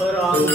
राम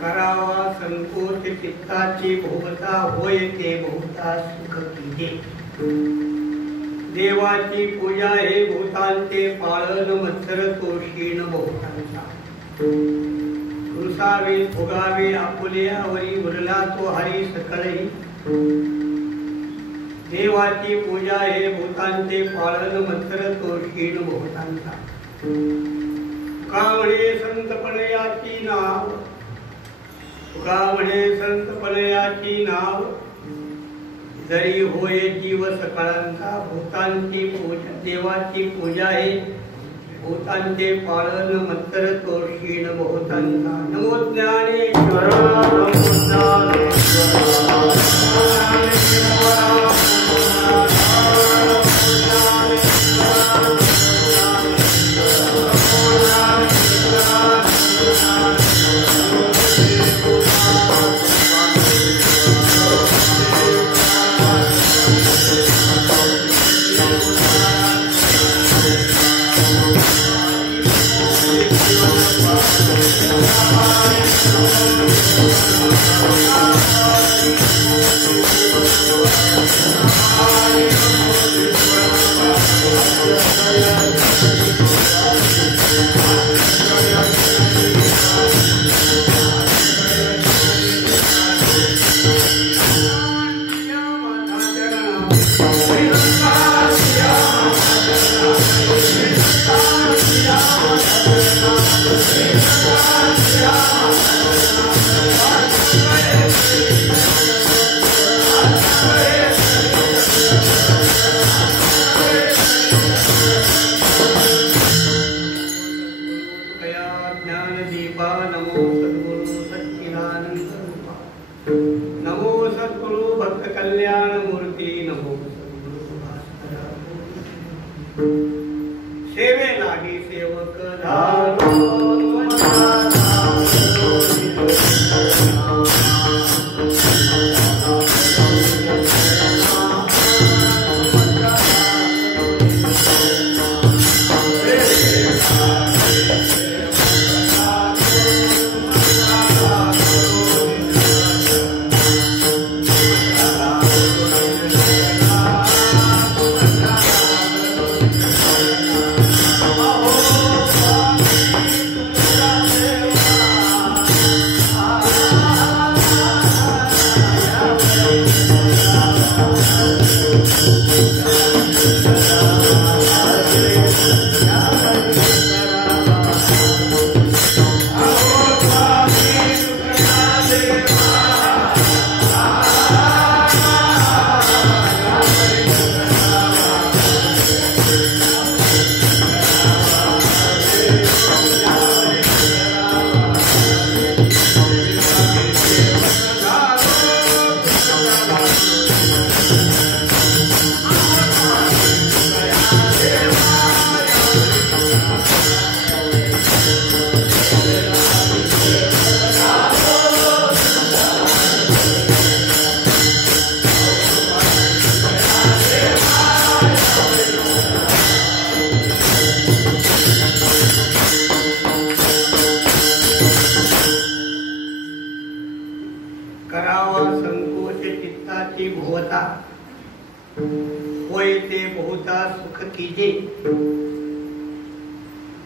करावा संकोच चित्ताची भोगता होय ते बहुता सुख तुझे देवाची पूजा हे भूतांचे पाळन मत्सर तोषीण बहुतांचा कृसावे भोगावे आपुले आवरी उरला तो हरी सकळही देवाची पूजा हे भूतांचे पाळन मत्सर तोषीण बहुतांचा कामणे संतपणयाची नाव तुकामणे संतपणयाची नाव जरी होय जीव सकळांचा भूतांची पूजा देवाची पूजा हे भूतांचे पालन मत्सर तोषीण बहुतांचा नमो ज्ञानेश्वर नमो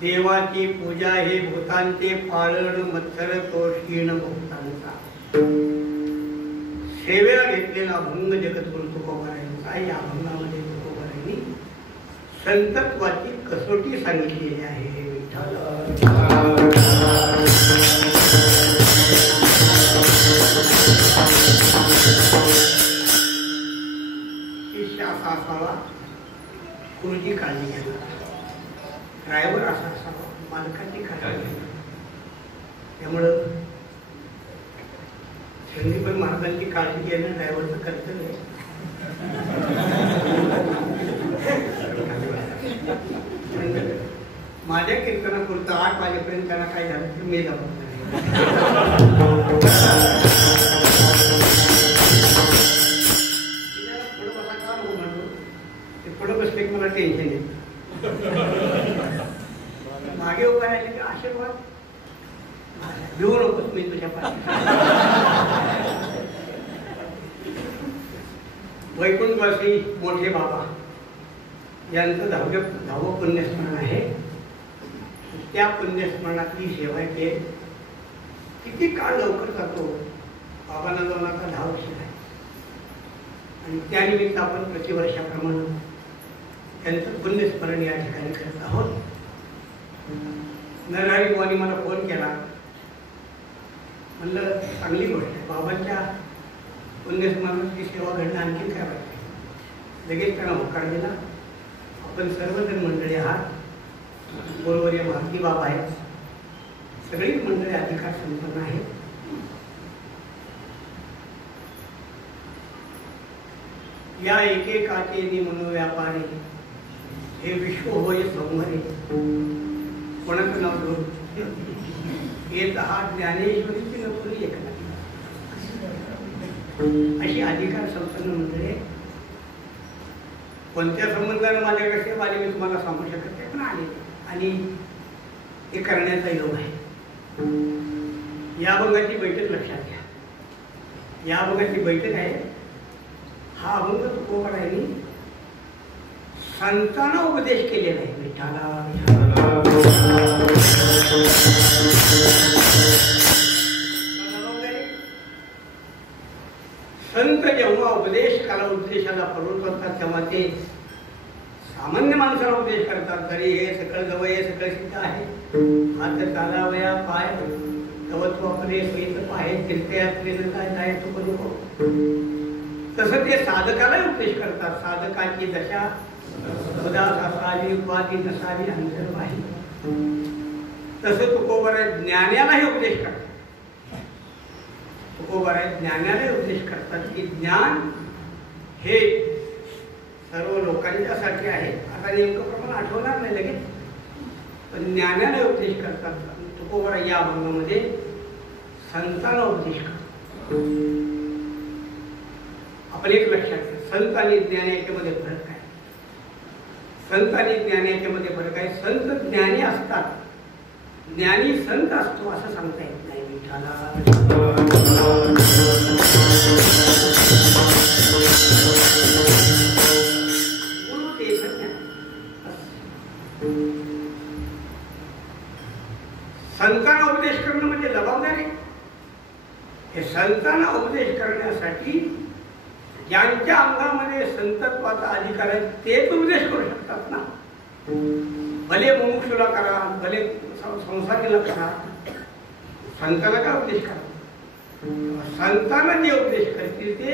देवाची पूजा हे भूतांचे पालन मत्सर तोषीण बहुतांचा सेवेला घेतलेला अभंग जगद्गुरु तुकोबारायांचा या अभंगामध्ये तुकोबारायांनी संतत्वाची कसोटी सांगितलेली आहे. विठ्ठल असा असावा, गुरुजी काळजी घ्यायला, ड्रायव्हर असा असावा, मालकाची काळजी. त्यामुळं संदीपन महाराजांची काळजी घेणं ड्रायव्हरचं कर्तव्य आहे. माझ्या कीर्तनापुरतं 8 वाजेपर्यंत त्यांना काय झालं तर मी जबाबदार. पुढं बसा का नको म्हणतो ते पुढं बसले की मला टेन्शन येत. मागे उभा राहिले की आशीर्वाद देऊ नकोस मी तुझ्या पाठी. वैकुंठवासी मोठे बाबा यांचं 10वं पुण्यस्मरण आहे. त्या पुण्यस्मरणातली सेवा के किती काळ लवकर जातो. बाबांना जाऊन आता 10 वर्ष आहे आणि त्यानिमित्त आपण प्रतिवर्षाप्रमाणे त्यांचं पुण्यस्मरण या ठिकाणी करत आहोत. नरहरी बुवांनी मला फोन केला. म्हणलं चांगली गोष्ट आहे, बाबांच्या पुण्यस्मरणाची सेवा घडणं आणखी काय पाहिजे. लगेच त्यांना होकार दिला. आपण सर्वजण मंडळी आहात, बरोबर या भारती बाबा आहेत, सगळीच मंडळी अधिकार संपन्न आहेत. या एकेकाचे मनोव्यापारी हे विश्व होय संवरे. कोणाचं नाव घेऊन येत हा ज्ञानेश्वरीची नोकरी एकला अशी अधिकार संपन्न मंडळी. कोणत्या संबंधाने माझ्याकडे सेवा आली मी तुम्हाला सांगू शकत नाही, पण आले आणि हे करण्याचा योग आहे. या अभंगाची बैठक लक्षात घ्या. या अभंगाची बैठक आहे. हा अभंग तुकोबारायांनी संतांना उपदेश केलेला आहे. विठ्ठला संत जेव्हा उपदेश काला उपदेशाला प्रवृत्त तेव्हा ते सामान्य माणसाला उपदेश करतात. तरी हे सकळ जवळ हे सकळ सिद्ध आहे. हात चालावया पाय तवत्व आपले स्वीत पाय तीर्थयात्रेन काय जाय तू करू. तसं ते साधकाला उपदेश करतात. साधकाची दशा उदास असावी, उपाधी नसावी, अंतर्वाही. तसं तुकोबाराय ज्ञानालाही उपदेश करतात. तुकोबाराय ज्ञानालाही उपदेश करतात की ज्ञान हे सर्व लोकांच्यासाठी आहे. आता नेमकं प्रमाण आठवणार नाही लगेच, पण ज्ञानाला उपदेश करतात. तुकोबाराय या अभंगामध्ये संतांना उपदेश करतात. आपण एक लक्षात घ्या, संत आणि ज्ञान याच्यामध्ये फरक आहे. संत आणि ज्ञान याच्यामध्ये फरक आहे. संत ज्ञानी असतात, ज्ञानी संत असतो असं सांगता येत नाही. विठ्ठला संतांना उपदेश करणं म्हणजे जबाबदारी. हे संतांना उपदेश करण्यासाठी ज्यांच्या अंगामध्ये संतत्वाचा अधिकार आहे तेच उपदेश करू शकतात ना. भले मुमुक्षुला करा, भले संसारीला करा, संतांना काय उपदेश करा. संतांना जे उपदेश करतील ते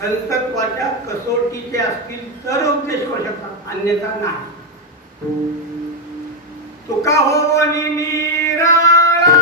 संतत्वाच्या कसोटीचे असतील तर उपदेश करू शकतात, अन्यथा नाही. तुका हो निराळा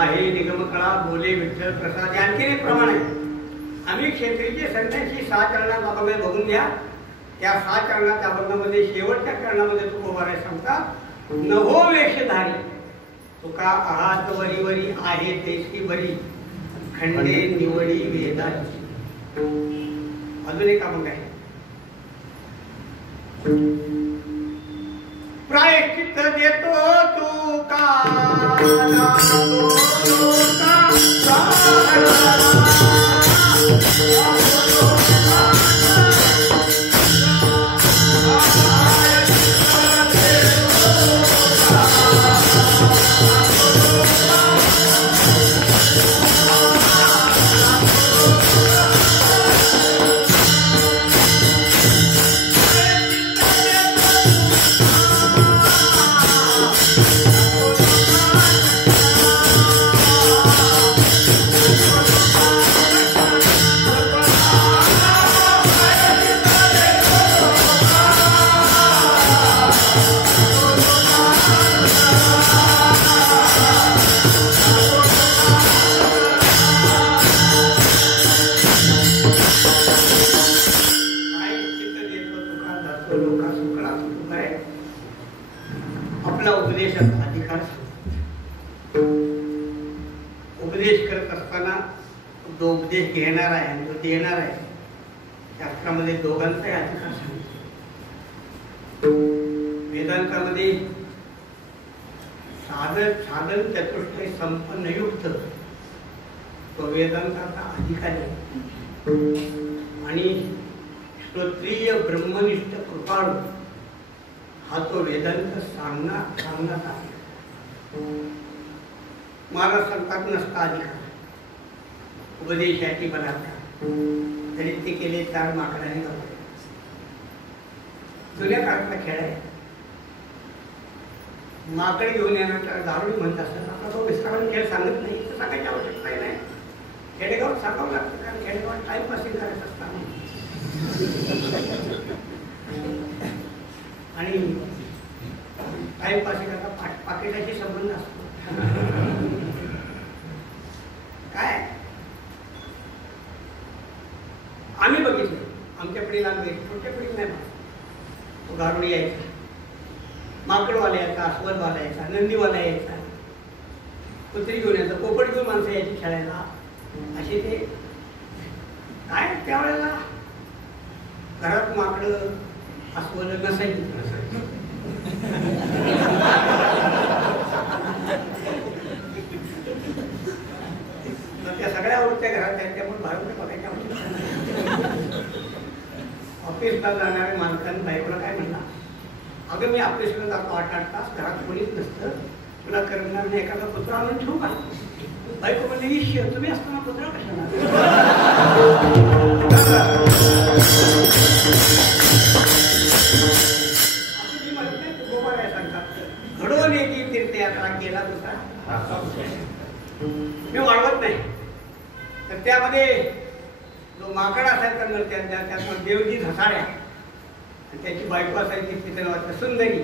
आहे निगमकळा बोले विठ्ठल प्रसाद. आणखी एक प्रमाण आहे. आम्ही क्षेत्रीचे संन्यासी 6 चरणात अभंग बघून घ्या. या 6 चरणाच्या वर्णामध्ये शेवटच्या चरणामध्ये तुकोबाराय सांगतात नभो वेशधारी तुका आहात वरी वरी आहे तेशी बरी खंडे निवडी वेदाची. अजून एक अभंग आहे. प्रायश्चित्त देतो तुका आपला उपदेशाचा अधिकार. उपदेश करत असताना जो उपदेश घेणार आहे आणि जो देणार आहे शास्त्रामध्ये दोघांचाही अधिकार सांगितला. वेदांतामध्ये साधन चतुष्टय संपन्नयुक्त तो वेदांताचा अधिकारी आहे आणि श्रोत्रिय ब्रह्मनिष्ठ कृपाळू हा तो वेदांत सांगण्यात आहे. महाराज सांगतात नसता अधिकार उपदेशाची बलात्कार तरी ते केले 4 माकडाने गावले. जुन्या काळातला खेळ आहे. माकड घेऊन येणार त्याला दारुडी म्हणत असतात. आता तो विस्ताराने खेळ सांगत नाही तर सांगायची आवश्यकता नाही. खेडेगावात सांगावं लागतं कारण खेडेगावात टाईमपासिंग करायचं असताना आणि टाईमपासिंगाचा पाकिटाशी संबंध असतो. काय आम्ही बघितलं आमच्या पिढीला छोट्या पिढी नाही तो गारुडी यायचा, माकडवाला यायचा, अस्वलवाला यायचा, नंदीवाला यायचा, कुत्री घेऊन यायचा, पोपट घेऊन माणसं यायची खेळायला. असे ते काय त्यावेळेला घरात माकडं अस्वल नसायची. त्या सगळ्या आवडत्या घरात त्याच्यामुळे बाहेर बघायच्या. ऑफिसला जाणाऱ्या माणसांनी बायकोला काय म्हणला, अगं मी ऑफिसला जातो 8-8 तास, घरात कोणीच नसतं, तुला करणार नाही, एखादा कुत्रा आणून ठेवू का? बायको म्हणजे निश्चय तुम्ही असताना कुत्रा कशाला? घडवून येते तीर्थयात्रा केला दुसरा मी वाढवत नाही. तर त्यामध्ये जो माकड असायचा नृत्यांचा त्यात देवजी धसाड्या आणि त्याची बायको असायची तिथे नावाचा सुंदरी.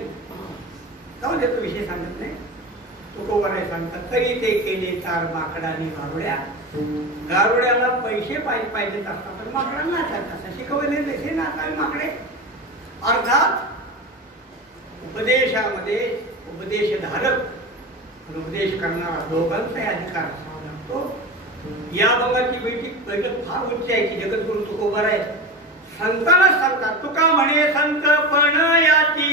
जाऊन देतो विषय सांगत नाही. तुकोबाराय सांगतात तरी ते केले 4 माकडाने गारुड्या. गारुड्याला पैसे पाहिजेत असतात तर माकडांना असं शिकवले तसे नाचावे माकडे. अर्थात उपदेशामध्ये उपदेशधारक उपदेश करणारा दोघांचाही अधिकार असावा लागतो. या भागाची बैठक फार उच्च आहे की जगद्गुरु तुकोबाराय संतांना सांगतात तुका म्हणे संत पण याची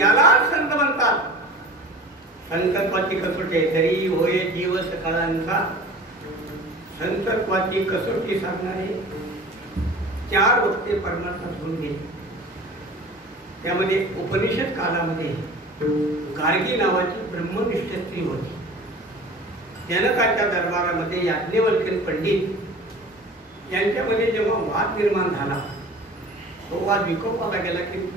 याला संत म्हणतात. संतत्वाची कसोटी तरी होय जीव सकाळांचा. संतत्वाची कसोटी सांगणारे 4 वक्ते परमार्थात होऊन गेले. त्यामध्ये उपनिषद कालामध्ये गार्गी नावाची ब्रह्मनिष्ठ स्त्री होती. जनकाच्या दरबारामध्ये याज्ञवल्क्य पंडित यांच्यामध्ये जेव्हा वाद निर्माण झाला, तो वाद विकोपाला गेला की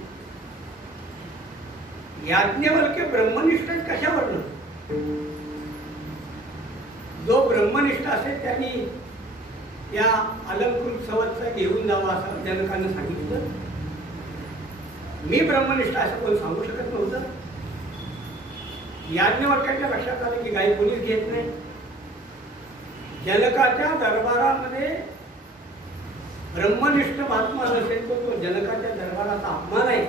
याज्ञवल्क्य ब्रह्मनिष्ठ कशावरनं? जो ब्रह्मनिष्ठ असेल त्यांनी या अलंकृत सवत्सा घेऊन जावा असं जनकानं सांगितलं. मी ब्रह्मनिष्ठ असं कोण सांगू शकत नव्हतं. याज्ञवल्क्याच्या लक्षात आलं की गाई कोणीच घेत नाही. जनकाच्या दरबारामध्ये ब्रह्मनिष्ठ महात्मा नसेल तो जनकाच्या दरबाराचा अपमान आहे.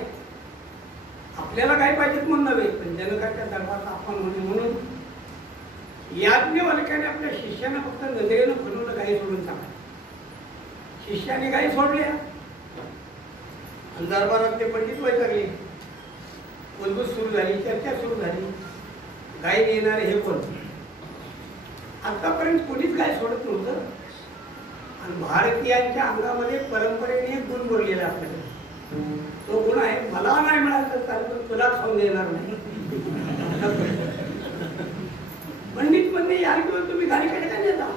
आपल्याला काय पाहिजेत म्हणून नव्हे, पण जनकाच्या दरबाराचा अपमान होणे म्हणून याज्ञवल्क्याने आपल्या शिष्याने फक्त नजरेनं फुलवलं गाई सोडून टाकलं. शिष्याने गाई सोडल्या. दरबारात ते पंडित वैतागले. बोलबुल सुरू झाली, चर्चा सुरू झाली. गाय देणारे हे कोण? आतापर्यंत कोणीच गाय सोडत नव्हतं. आणि भारतीयांच्या अंगामध्ये परंपरेने एक गुण बोललेला आपल्याकडे. तो गुण आहे, मला नाही मिळालं तर चालतं, तुला खाऊन देणार नाही. पंडित म्हणणे यार किंवा तुम्ही गाडी कडे काय देता?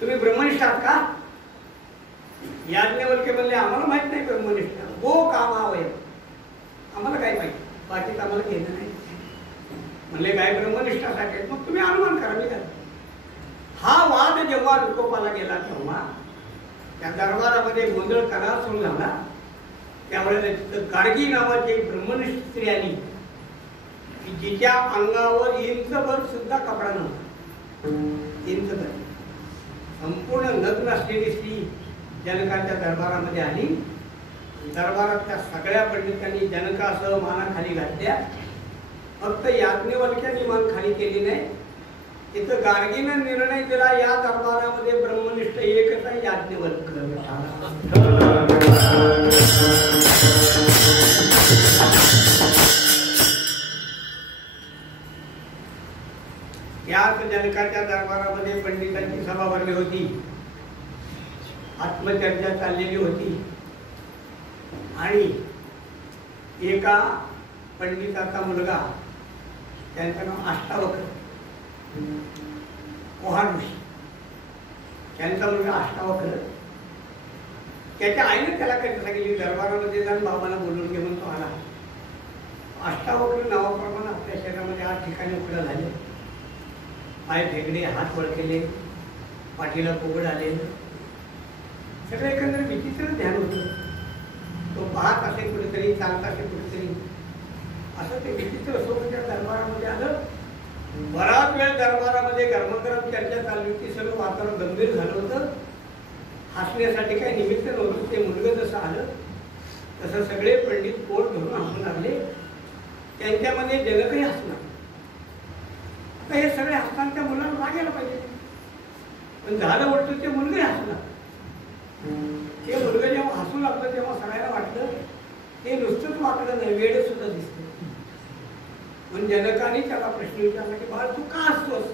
तुम्ही ब्रह्मनिष्ठ आहात का? याज्ञवल्क्य म्हणले आम्हाला माहित नाही ब्रह्मनिष्ठ. गो कामावय, आम्हाला काय पाहिजे, बाकीच आम्हाला घेणं नाही. म्हणले काय ब्रह्मनिष्ठासाठी? मग तुम्ही अनुमान करा, मी काय. हा वाद जेव्हा विकोपाला गेला तेव्हा त्या दरबारामध्ये गोंधळ करार सुरू झाला. त्यावेळेला तिथं गाडगी नावाची एक ब्रह्मनिष्ठ स्त्री आली की जिच्या अंगावर इंचभर सुद्धा कपडा नव्हता. इंचभर संपूर्ण नग्न असलेली स्त्री जनकाच्या दरबारामध्ये आली. दरबारातल्या सगळ्या पंडितांनी जनकासह मानाखाली घातल्या. फक्त याज्ञवल्क्यांनी मान खाली केली नाही. इथं गार्गीनं निर्णय दिला, या दरबारामध्ये ब्रह्मनिष्ठ एकच आहे, याज्ञवल्क्य. याच जनकाच्या दरबारामध्ये पंडितांची सभा भरली होती. आत्मचर्चा चाललेली होती. आणि एका पंडिताचा मुलगा, त्यांचं नाव अष्टावक्र, ओहार ऋषी, त्यांचा मुलगा अष्टावक्र, त्याच्या आईने त्याला काही सांगितली दरबारामध्ये जाऊन बाबांना बोलून घे म्हणून तो आला. अष्टावक्र नावाप्रमाणे आपल्या शरीरामध्ये 8 ठिकाणी उकडा झाले. पाय फेकले, हात वळकेले, पाठीला कोगड आले. सगळं एकंदर विचित्र ध्यान होतं. तो पाहत असे कुठेतरी, चालत असे कुठेतरी, असं ते विचित्र सोबतच्या दरबारामध्ये आलं. बराच वेळ दरबारामध्ये गरमागरम चर्चा चालली होती. सगळं वातावरण गंभीर झालं होतं. हसण्यासाठी काही निमित्त नव्हतं. ते मुलगं जसं आलं तसं सगळे पंडित पोट धरून हसू लागले. त्यांच्यामध्ये जनकही हसणार. आता हे सगळे हसताना त्या मुलाला राग यायला पाहिजे, पण झालं वाटतं ते मुलगंही हसणार. ते मुलगं जेव्हा हसू लागलं तेव्हा सगळ्यांना वाटलं ते नुसतंच वाटलं नाही, वेळ सुद्धा दिसतं. पण जनकाने त्याला प्रश्न विचारला की बाळ तू का हसतोस?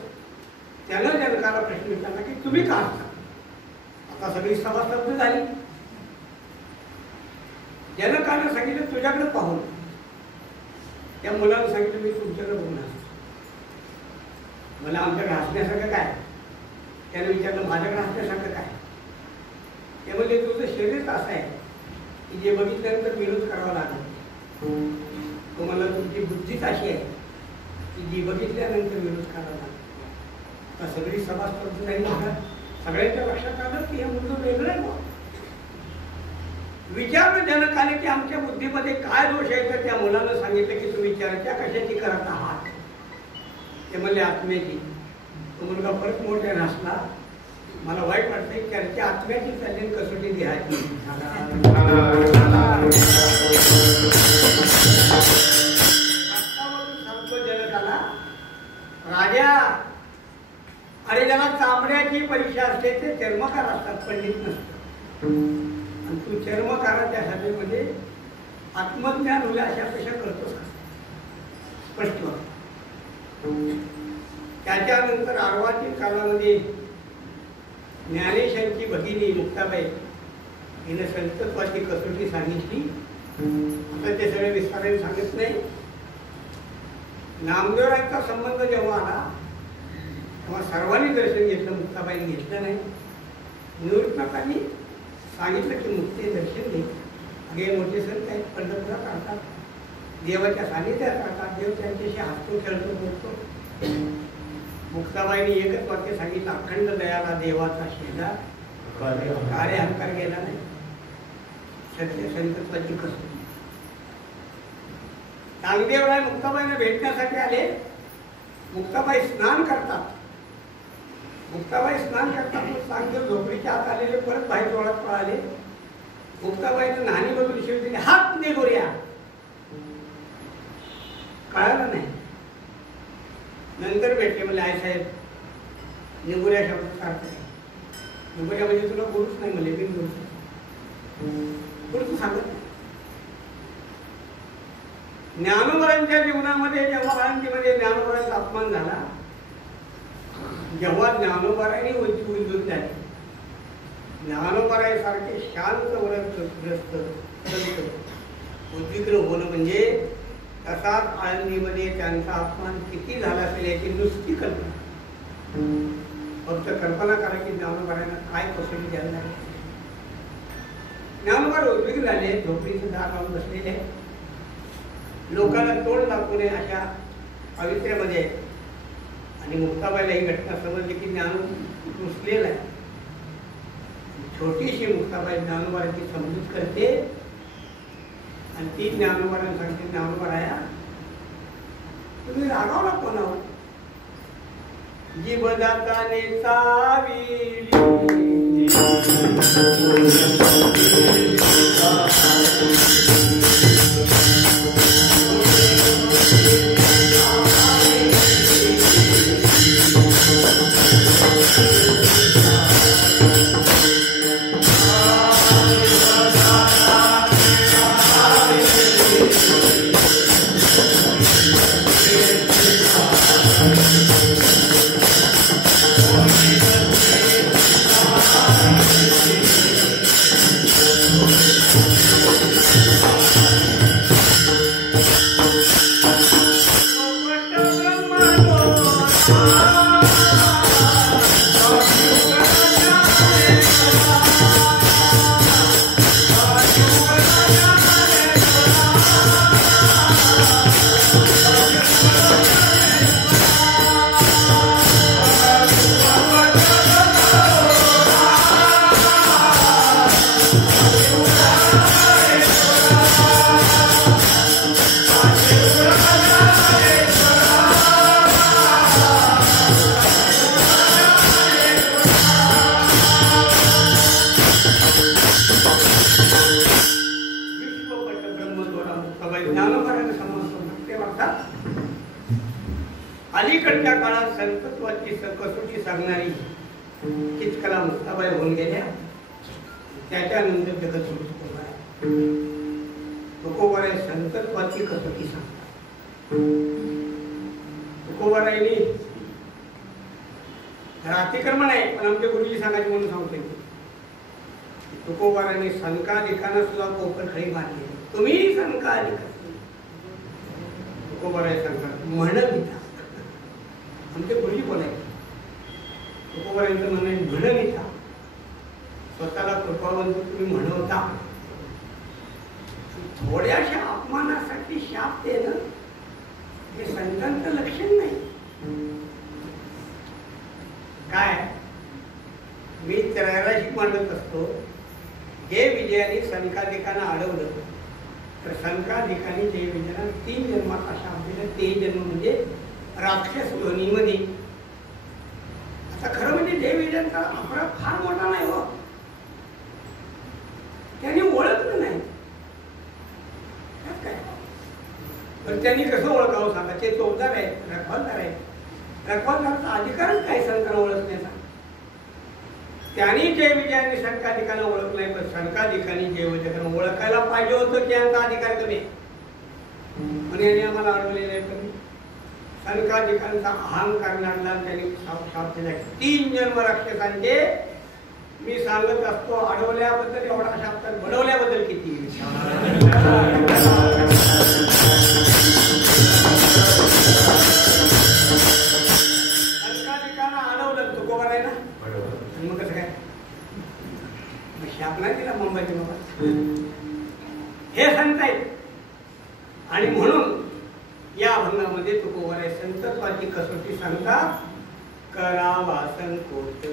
त्यानं जनकाला प्रश्न विचारला की तुम्ही का हसता? आता सगळी सभा स्तब्ध झाली. जनकानं सांगितलं तुझ्याकडे पाहून. त्या मुलानं सांगितलं मी तुमच्याकडे बघून हसतो. मला आमच्याकडे हसण्यासारखं काय? त्यानं विचारलं माझ्याकडे हसण्यासारखं काय? त्यामध्ये तुझं शरीरच असं आहे की जे बघितल्यानंतर विरोध करावा लागेल. तुम्हाला तुमची बुद्धीच अशी आहे की जी बघितल्यानंतर विरोध करावा लागेल. आता सगळी सभा स्तब्ध झाली. सगळ्यांच्या लक्षात आलं की हे मुलगा वेगळं आहे. विचारलं जनकाने की आमच्या बुद्धीमध्ये काय दोष आहे? तर त्या मुलानं सांगितलं की तुम्ही चर्चा कशाची करत आहात? ते म्हणले आत्म्याची. तो मुलगा परत मोठ्याने हसला. मला वाईट वाटतंय, चर्चा आत्म्याची चालली, कसोटी देहाची. सांगतो जनकाला, राजा अरे ज्याला चामड्याची परीक्षा असते ते चर्मकार असतात, पंडित नसतात. आणि तू चर्मकाराच्या सभेमध्ये आत्मज्ञान होईल अशा अपेक्षा करतोच स्पष्ट. त्याच्यानंतर अर्वाचीन कालामध्ये ज्ञानेशांची भगिनी मुक्ताबाई हिने संतत्वाची कसोटी सांगितली. आता ते सगळे विस्ताराने सांगत नाही. नामदेवरायांचा संबंध जेव्हा आला तेव्हा सर्वांनी दर्शन घेतलं, मुक्ताबाईने घेतलं नाही. निवृत्तनाथांनी सांगितलं की मुक्ती दर्शन घे. अगे मोठे संत आहेत, पंढरपुरात राहतात, देवाच्या सानिध्यात राहतात, देव त्यांच्याशी हसतो खेळतो बोलतो. मुक्ताबाईने एकच वाक्य सांगितलं, अखंड दयाला देवाचा शेजा कार्य अहंकार गेला नाही. सत्य संतत्वाची कसोटी. नामदेवराय मुक्ताबाईने भेटण्यासाठी आले. मुक्ताबाई स्नान करतात. मुक्ताबाई स्नान करतात. सांगतो झोपडीच्या आत आलेले परत बाहेर डोळ्यात पळाले. मुक्ताबाईनं नाणी बदलून शिव दिली, हात निगोऱ्या. कळालं नाही. नंतर भेटले म्हणजे आई साहेब निगोऱ्या शब्दाचा अर्थ आहे. निगोऱ्या म्हणजे तुला गुरुच नाही म्हणजे बिन गुरुच सांगत नाही. ज्ञानोबरांच्या जीवनामध्ये जेव्हा आळंदीमध्ये ज्ञानोबरांचा अपमान झाला, जेव्हा ज्ञानोबरांनी उद्युक्त झाले, ज्ञानोबरांसारखे शांत व्रतग्रस्त संत उद्विग्न होणं म्हणजे तसाच आळंदीमध्ये त्यांचा अपमान किती झाला असेल याची नुसती कल्पना. फक्त कल्पना करा की ज्ञानोबरांना काय कसोटी द्यायला लागली. ज्ञानोबर उद्विग्न झाले, झोपडीचं दार लावून बसलेले, लोकांना तोंड दाखवू नये अशा पवित्र्यामध्ये. आणि मुक्ताबाईला ही घटना समजली की ज्ञान रुसलेला आहे. छोटीशी मुक्ताबाई ज्ञानोबाराची समजूत करते आणि ती ज्ञानोबारांना सांगते, ज्ञानोबाराया तुम्ही रागावला कोणावर? जीवदाताने चाविली अलीकडच्या काळात संतत्वाची कसोटी सांगणारी हीच कला मुक्ताबाई होऊन गेल्या. त्याच्यानंतर जगत तुकोबाराय संतत्वाची कसोटी सांगतात. तुकोबारायनी अतिक्रमण आहे पण आमचे गुरुजी सांगायचे म्हणून सांगते. तुकोबारायनी संकाधिकांना सुद्धा कोपर खळी मारली. तुम्ही संकाधिक तुकोबाराय सांगतात म्हणविता. आमचे गुरुजी बोलायचे तुकोबारायांचं म्हणणं म्हणविता. स्वतःला कृपावंत तुम्ही म्हणवता. थोड्याशा अपमानासाठी शाप देणं हे संतांचं लक्षण नाही. काय मी त्रैराशिक मांडत असतो. जे विजयाने संकाधिकांना अडवलं तर संकाधिकांनी जय विजयाला 3 जन्माचा शाप दिला. ते जन्म म्हणजे राक्षस योनीमध्ये. आता खरं म्हणजे जय विजयांचा अपराध फार मोठा नाही हो. त्यांनी ओळखलं नाही. काय पण त्यांनी कसं ओळखावं सांगा. ते चौदार आहे, रखवालदार आहे. रखवालदाराचा अधिकारच काय संतांना ओळखण्याचा. त्यांनी जय विजयाने संकाधिकांना ओळख नाही, पण संकाधिकांनी जय विजयाने ओळखायला पाहिजे होतं की यांचा अधिकार कमी पण यांनी आम्हाला अडवलेलं आहे. पण संकाधिकांचा अहंकार लागला, त्यांनी साफ दिला 3 जन्म राक्षसांचे मी सांगत असतो. अडवल्याबद्दल एवढा शब्द, घडवल्याबद्दल किती. संकाधिकांना अडवलं तुकोबर आहे ना, मग कसं काय शाप नाही दिला मुंबईचे बाबा. हे संत आहेत आणि म्हणून या अभंगामध्ये तुकोबर आहे. संतत्वाची कसोटी सांगतात, करावा संकोच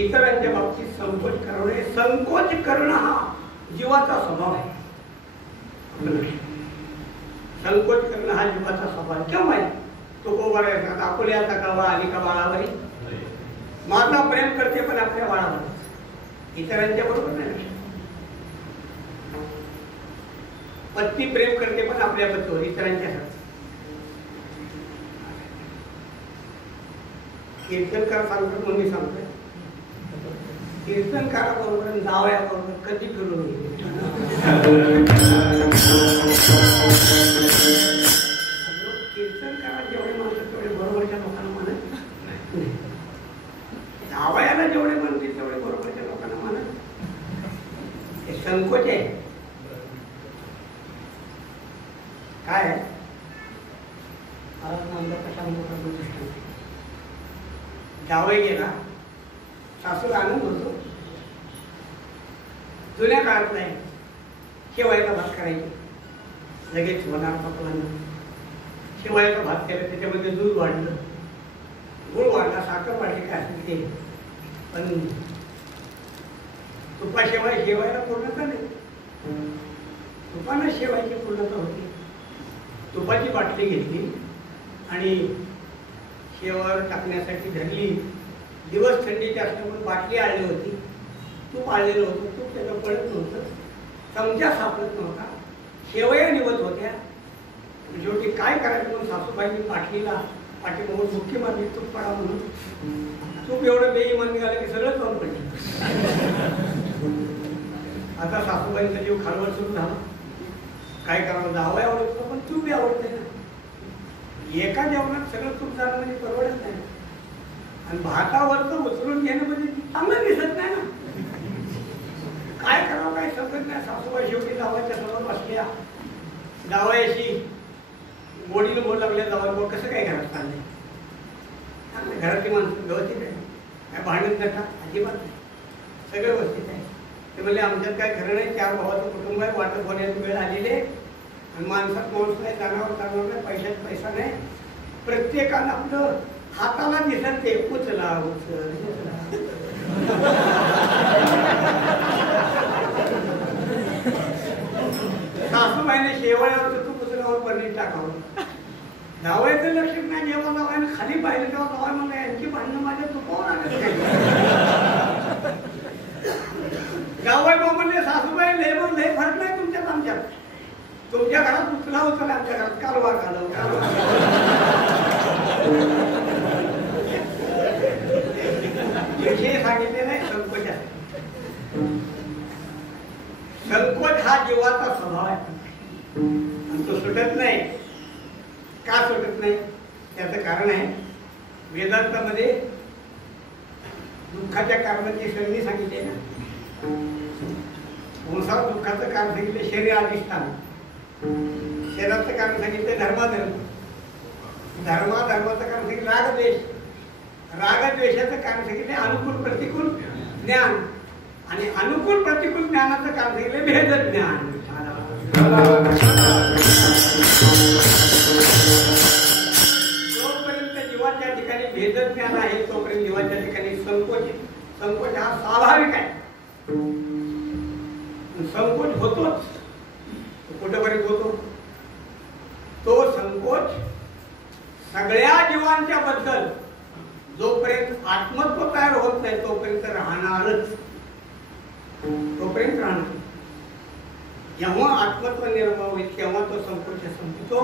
इतरांच्या बाबतीत संकोच करणे, संकोच करणं हा जीवाचा स्वभाव आहे. संकोच करणं हा जीवाचा स्वभाव केव्हा आहे? तो गोबर आहे का अकोल्याचा गावा आली का बाळावर? माता प्रेम करते पण आपल्या बाळावर, इतरांच्या बरोबर नाही. पत्नी प्रेम करते पण आपल्या पतीवर, इतरांच्या साथ. कीर्तनकार सांगतात म्हणून मी सांगतोय, कीर्तनकाराबरोबर जावयाबरोबर कधी फिरू नये. कीर्तनकारात जेवढे म्हणतात तेवढे बरोबरच्या लोकांना म्हणत नाही. जावयाला जेवढे म्हणतील तेवढे बरोबरच्या लोकांना म्हणत. हे संकोच आहे. काय जावई गेला, सासूला आनंद होतो. जुन्या काळात नाही, शेवायचा भात करायचे, लगेच होणार पकवान. शेवायचा भात केला, त्याच्यामध्ये दूध वाढलं, गुळ वाढला, साखर वाढली, काय असेल ते. पण तुपाशिवाय शेवायला पूर्णता नाही. तुपानं शेवायची पूर्णता होती. तुपाची बाटली घेतली आणि शेवावर टाकण्यासाठी धरली. दिवस थंडीचे असल्यामुळे बाटली आळली होती, तूप आळलेलं होतं, तूप त्याचं पडत नव्हतं, चमचा सापडत नव्हता, शेवया निवत होत्या. शेवटी काय करायचं म्हणून सासूबाईंनी बाटलीला पाठीमागून मुख्य मारली तूप पडा म्हणून. तूप एवढं बेईमान निघालं की सगळंच बंद पडलं. आता सासूबाईंचा जीव खालवड सुरू झाला. काय करावं, जावं आवडतो पण तूप बी आवडते ना. एका जेवणात सगळं तूप जाणं म्हणजे परवडत नाही. आणि भातावरचं उचलून घेणं म्हणजे चांगलं दिसत नाही ना. काय करावं काय समजत नाही. सासूबाई शेवटी जावयाच्या समोर बसल्या. जावयाशी गोडीनं बोल लागल्या. जावया कसं काय घरात चाललंय, चांगलं घरातली माणसं व्यवस्थित आहे, काय भांडण नका अजिबात नाही, सगळं व्यवस्थित आहे. ते म्हणजे आमच्यात काय खरं नाही. 4 भावाचं कुटुंब आहे, वाटप होण्याची वेळ आलेली आहे. आणि माणसात माणूस नाही, जनावर नाही, पैशात पैसा नाही. प्रत्येकानं आपलं हाताला दिसत ते उचला उचल सासूबाईने शेवळ्यावर तू पुस्तकावर पनीर टाकावं. जावयाचं लक्ष नाही. जेव्हा जावयानं खाली पाहिलं तेव्हा जावया म्हणलं यांची भांडणं माझ्या तुपावर आलं. जावय म्हणले सासूबाई लय फरक नाही तुमच्यात आमच्यात. तुमच्या घरात उचला उचला, आमच्या घरात कालवा घालव. विषय सांगितले नाही संकोचात. संकोच हा जीवाचा स्वभाव आहे आणि तो सुटत नाही. का सुटत नाही त्याचं कारण आहे वेदांतामध्ये दुःखाच्या कारणाची श्रेणी सांगितली ना. संसार दुःखाचं कारण सांगितलं शरीर अधिष्ठान. शरीराचं कारण सांगितलं धर्माधर्म. धर्माचं कारण सांगितलं रागद्वेष. रागद्वेषाचं कारण सांगितलं अनुकूल प्रतिकूल ज्ञान. आणि अनुकूल प्रतिकूल ज्ञानाचं कारण सांगितलं भेद ज्ञान. जोपर्यंत जीवाच्या ठिकाणी भेद ज्ञान आहे तोपर्यंत जीवाच्या ठिकाणी संकोच हा स्वाभाविक आहे. संकोच होतोच. कुठेपर्यंत होतो तो संकोच सगळ्या जीवांच्या बद्दल जोपर्यंत आत्मत्व तयार होत नाही तोपर्यंत राहणारच. जेव्हा आत्मत्व निर्माण होईल तेव्हा तो संकोच संपतो.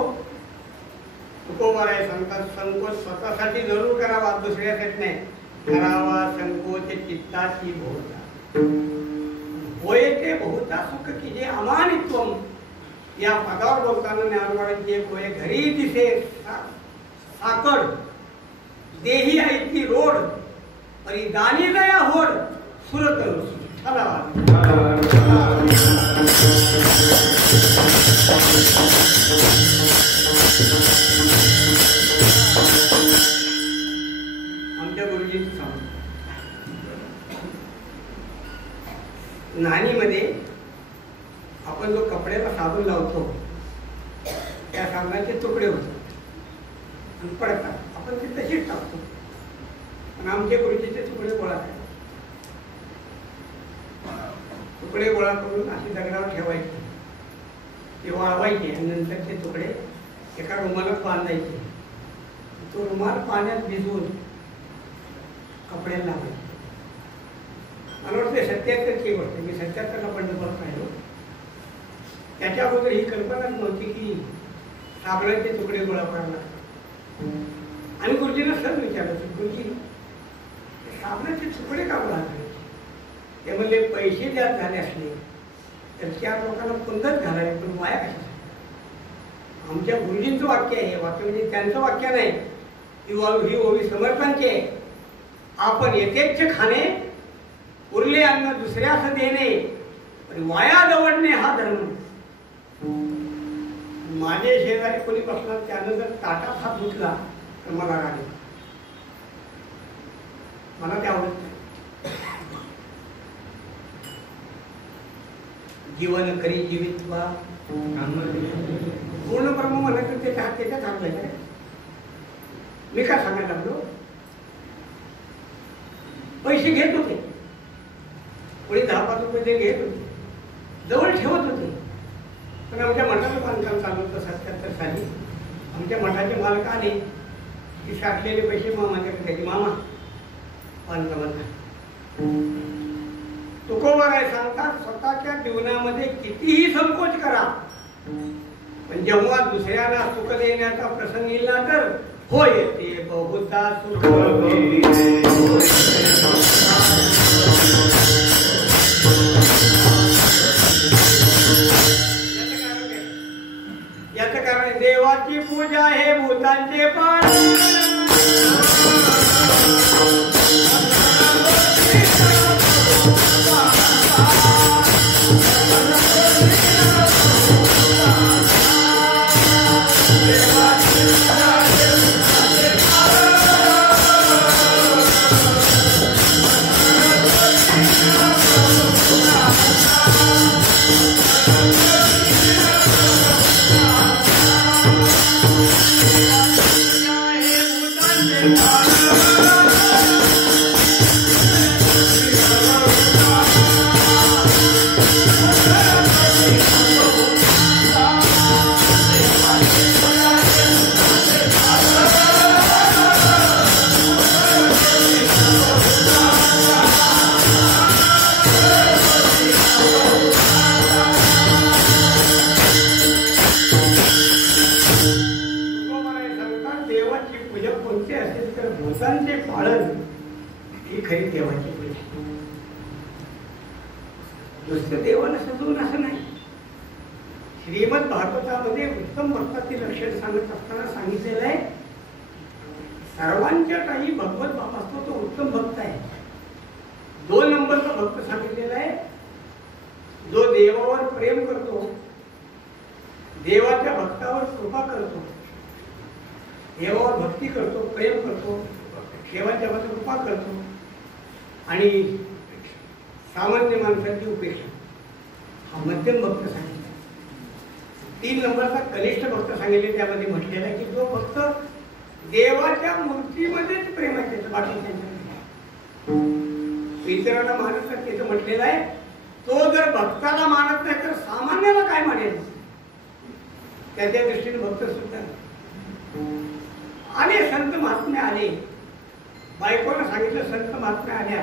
तुकोबाराय सांगतात संकोच स्वतःसाठी जरूर करावा, दुसऱ्यासाठी नाही. करावा संकोच चित्ताची बहुता. होय ते बहुता सुख की जे अमानित्वम या पदावर बोलताना ज्ञानवारांची एक होय. घरी दिसे साकड देही ऐकी रोड परिदानी दया होड सुरत आमच्या गुरुजींचं सांग. नाणीमध्ये आपण जो कपड्याला साबण लावतो त्या साबणाचे तुकडे होतात आणि पडतात. आपण ते तशीच टाकतो. पण आमच्या गुरुजीचे तुकडे गोळा करायचे. तुकडे गोळा करून असे दगडावर ठेवायचे, ते वाळवायचे आणि नंतर ते तुकडे एका रुमालात बांधायचे. तो रुमाल पाण्यात भिजवून कपड्याला लावायचे. मला वाटतं 77ची गोष्ट. मी 77ला पंढरपूरात राहिलो. त्याच्या अगोदर ही कल्पनाच नव्हती की साबणाचे तुकडे गोळा करायला लागतात. आणि गुरुजींना सर विचारलं गुरुजी साबणाचे तुकडे का गोळा करायचे. ते म्हणले पैसे द्यात झाले असले तर 4 लोकांना पुंजच घालावे पण वाया कशासाठी. आमच्या गुरुजींचं वाक्य आहे. वाक्य म्हणजे त्यांचं वाक्य नाही. ही ओवी समर्थांची आहे. आपण यथेच्छ खाणे उरले अन्न दुसऱ्यास देणे पण वाया दवडणे हा धर्म. माझे शेजारी कोणी बसला त्यानं जर ताटात हात धुतला तर मला राग येतो. मला ते आवडत नाही. जीवन करी जीवित्वा पूर्ण ब्रह्म म्हणायचं त्याच्यात थांबलाय. मी काय सांगायला लागलो. पैसे घेत होते कोणी 10-5 रुपये ते घेत होते, जवळ ठेवत होते. पण आमच्या मठाचं बांधकाम चालू होतं 77 साली. आमच्या मठाचे मालक आले की साठलेले पैसे मामाच्याकडे द्यायचे. मामा बांधकामात तुकोबाराय सांगतात स्वतःच्या जीवनामध्ये कितीही संकोच करा पण जेव्हा दुसऱ्याला सुख देण्याचा प्रसंग येईल ना तर होय ते बहुता सुख याचं कारण देवाची पूजा हे भूतांचे पाळ भूतांचे पालन ही खरी देवाची पूजा. नुसतं देवाला सजवून असं नाही. श्रीमद भागवतामध्ये उत्तम भक्ताचे लक्षण सांगत असताना सांगितलेलं आहे सर्वांच्या काही भगवत बाप असतो तो उत्तम भक्त आहे. 2 नंबरचा भक्त सांगितलेला आहे जो देवावर प्रेम करतो, देवाच्या भक्तावर कृपा करतो, देवावर भक्ती करतो, प्रेम करतो, देवाच्या बद्दल कृपा करतो आणि सामान्य माणसांची उपेक्षा. हा मध्यम भक्त सांगितला. 3 नंबरचा कनिष्ठ भक्त सांगितले. त्यामध्ये म्हटलेला आहे की जो भक्त देवाच्या मूर्तीमध्येच प्रेम आहे त्याचं, बाकी त्यांच्या इतरांना मानत नाही त्याचं म्हटलेलं आहे. तो जर भक्ताला मानत नाही तर सामान्याला काय मानेल. त्याच्या दृष्टीने भक्त सुद्धा आले. संत महात्मे आले, बायकोनं सांगितलं संत महात्मे आल्या.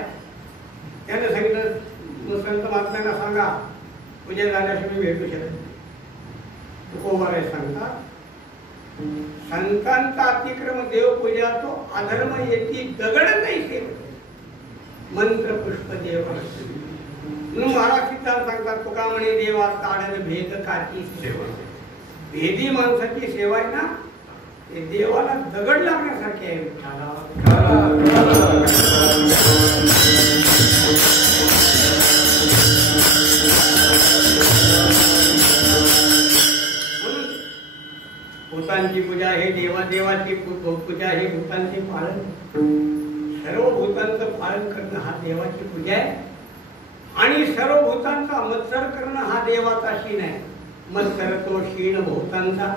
त्यानं सांगितलं संत महात्म्यांना सांगा पूजा झाल्याशिवाय मी भेटू शकत. तुकोबाराय सांगतात संतांचा अतिक्रम देवपूजा तो अधर्म येती दगड नाही सेव मंत्र पुष्प देव म्हणून महाराज सिद्धांत सांगतात तुका म्हणे देवा ताडन भेद काची सेवा. भेदी माणसाची सेवा आहे ना ते देवाला दगड लागण्यासारखे आहे. भूतांची पूजा हे देवाची पूजा हे भूतांचे पालन. सर्व भूतांचं पालन करणं हा देवाची पूजा आहे आणि सर्व भूतांचा मत्सर करणं हा देवाचा शीन आहे. मत्सर तो शीन भूतांचा.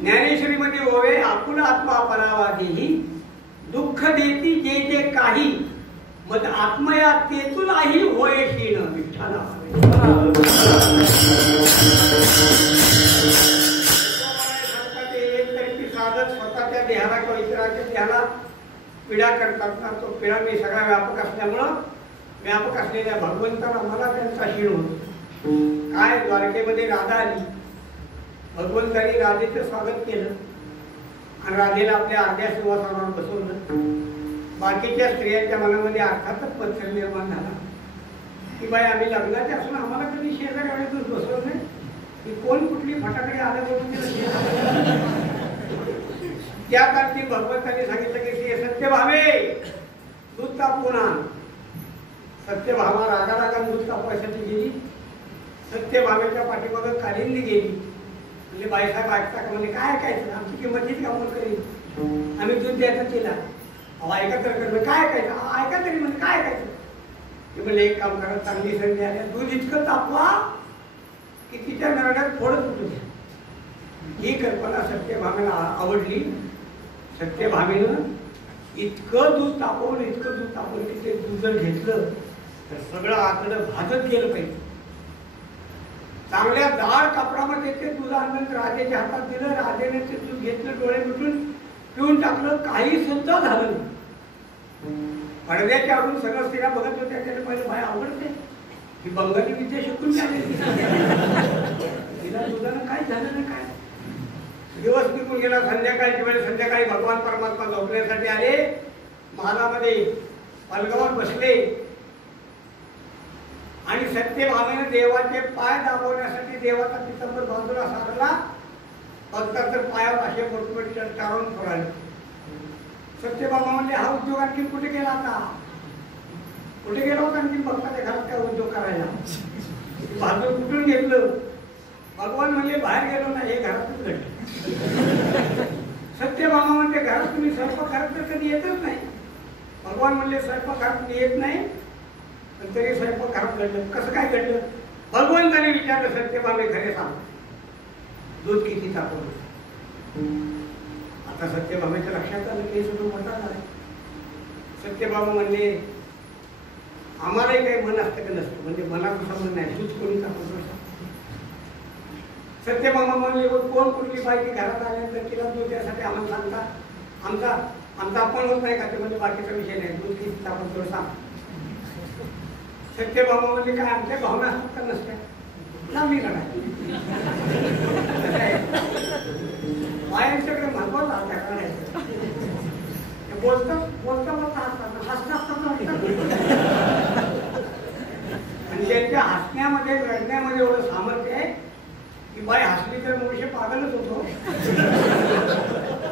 ज्ञानेश्वरीमध्ये ओवे आकुल आत्मा परावादेही दुःख देती जे जे काही मत आत्मया तेतून आही होय शीन विठ्ठला. साधक स्वतःच्या देहाला किंवा इतरांच्या देहाला पीडा करतात ना तो पीडा मी सगळा व्यापक असल्यामुळं व्यापक असलेल्या भगवंताला मला त्यांचा शीण होतो. काय द्वारकेमध्ये राधा आली, भगवंतांनी राधेचं स्वागत केलं आणि राधेला आपल्या अर्ध्या सिंहासनावर बसवलं. बाकीच्या स्त्रियांच्या मनामध्ये अर्थातच मत्सर निर्माण झाला की बाई आम्ही लग्नाचे असून आम्हाला कधी शेजारी वेळेतून बसवलं नाही की कोण कुठली फटाकडे आलं बघून. त्या काळची भगवंतांनी सांगितलं की सत्यभावे दूध तापवून आण. सत्यभामा रागारागा दूध तापवायसाठी गेली. सत्यभामेच्या पाठीमागं कालिंदी गेली. म्हणजे बाईसाहेब ऐकता का म्हणजे काय ऐकायचं आमची किंमतीच का मोल करी आम्ही दूध द्यायचा केला. अहो ऐका तर कर काय ऐकायचं ऐका तरी म्हणजे काय ऐकायचं. ते म्हणजे एक काम करा चांगली संधी आल्या दूध इतकं तापवा की तिच्या नरड्यात थोडं तुटू द्या. ही कल्पना सत्यभामेला आवडली. सत्यभामेनं इतकं दूध तापवलं की ते दूध जर घेतलं तर सगळं आतलं भाजत गेलं पाहिजे. चांगल्या जाड कपडामध्ये ते दूध आणलं राजेच्या हातात दिलं. राजेने ते दूध घेतलं, डोळे मिटून पिऊन टाकलं. काही सुद्धा झालं नाही. पडद्याच्या आडून सगळं स्त्रिया बघत होत्या. त्याने पहिले बाय आवडते ही बंगाली विद्या शिकून झाली तिला दुधानं काय झालं ना काय. दिवस निघून गेला, संध्याकाळची वेळ, संध्याकाळी भगवान परमात्मा झोपण्यासाठी आले. महालामध्ये पलंगावर बसले आणि सत्यभामेने देवाचे पाय दाबवण्यासाठी देवाचा पितांबर बाजूला सारला. भक्तात तर पायावर असे मोठमोठे टाळून फोडाले. सत्यभामा म्हणजे हा उद्योग आणखी कुठे गेला आता, कुठे गेला होता आणखी भक्ताच्या घरात काय उद्योग करायला, बाजू कुठून घेतलं. भगवान म्हणले बाहेर गेलो ना, हे घरातच घडलं. सत्यभामा म्हणते घरात तुम्ही स्वयंपाक घरात तर कधी येतच नाही. भगवान म्हणले स्वयंपाक घरात येत नाही, पण तरी स्वयंपाक घरात घडलं. कसं काय घडलं? भगवंताने विचारलं, सत्यभामे खरे सांग, दूध किती तापवलं? आता सत्यभामेच्या लक्षात आलं की सुद्धा मोठा झाला. सत्यभामा म्हणले आम्हालाही काही मन असतं का नसतं, म्हणजे मनाचं संबंध नाही, दूध कोणी तापवलं? सत्यभामा म्हणले कोण कुठली बायकी घरात आल्यानंतर तिला दूध त्यासाठी आम्हाला सांगता, आमचा अपमान होत नाही का? ते म्हणजे बाकीचा विषय नाही, दूध किती तापवलं सांग. सत्यभामा म्हणजे काय आमच्या भावना असतात का नसत्या? लांबी काढा बायांच्याकडे महत्वाचं आता करायचं. बोलता बोलता बोलता हसतात आणि त्यांच्या हसण्यामध्ये रडण्यामध्ये एवढं सामर्थ्य आहे की बाय हसली तर मुळशे पागलच होतो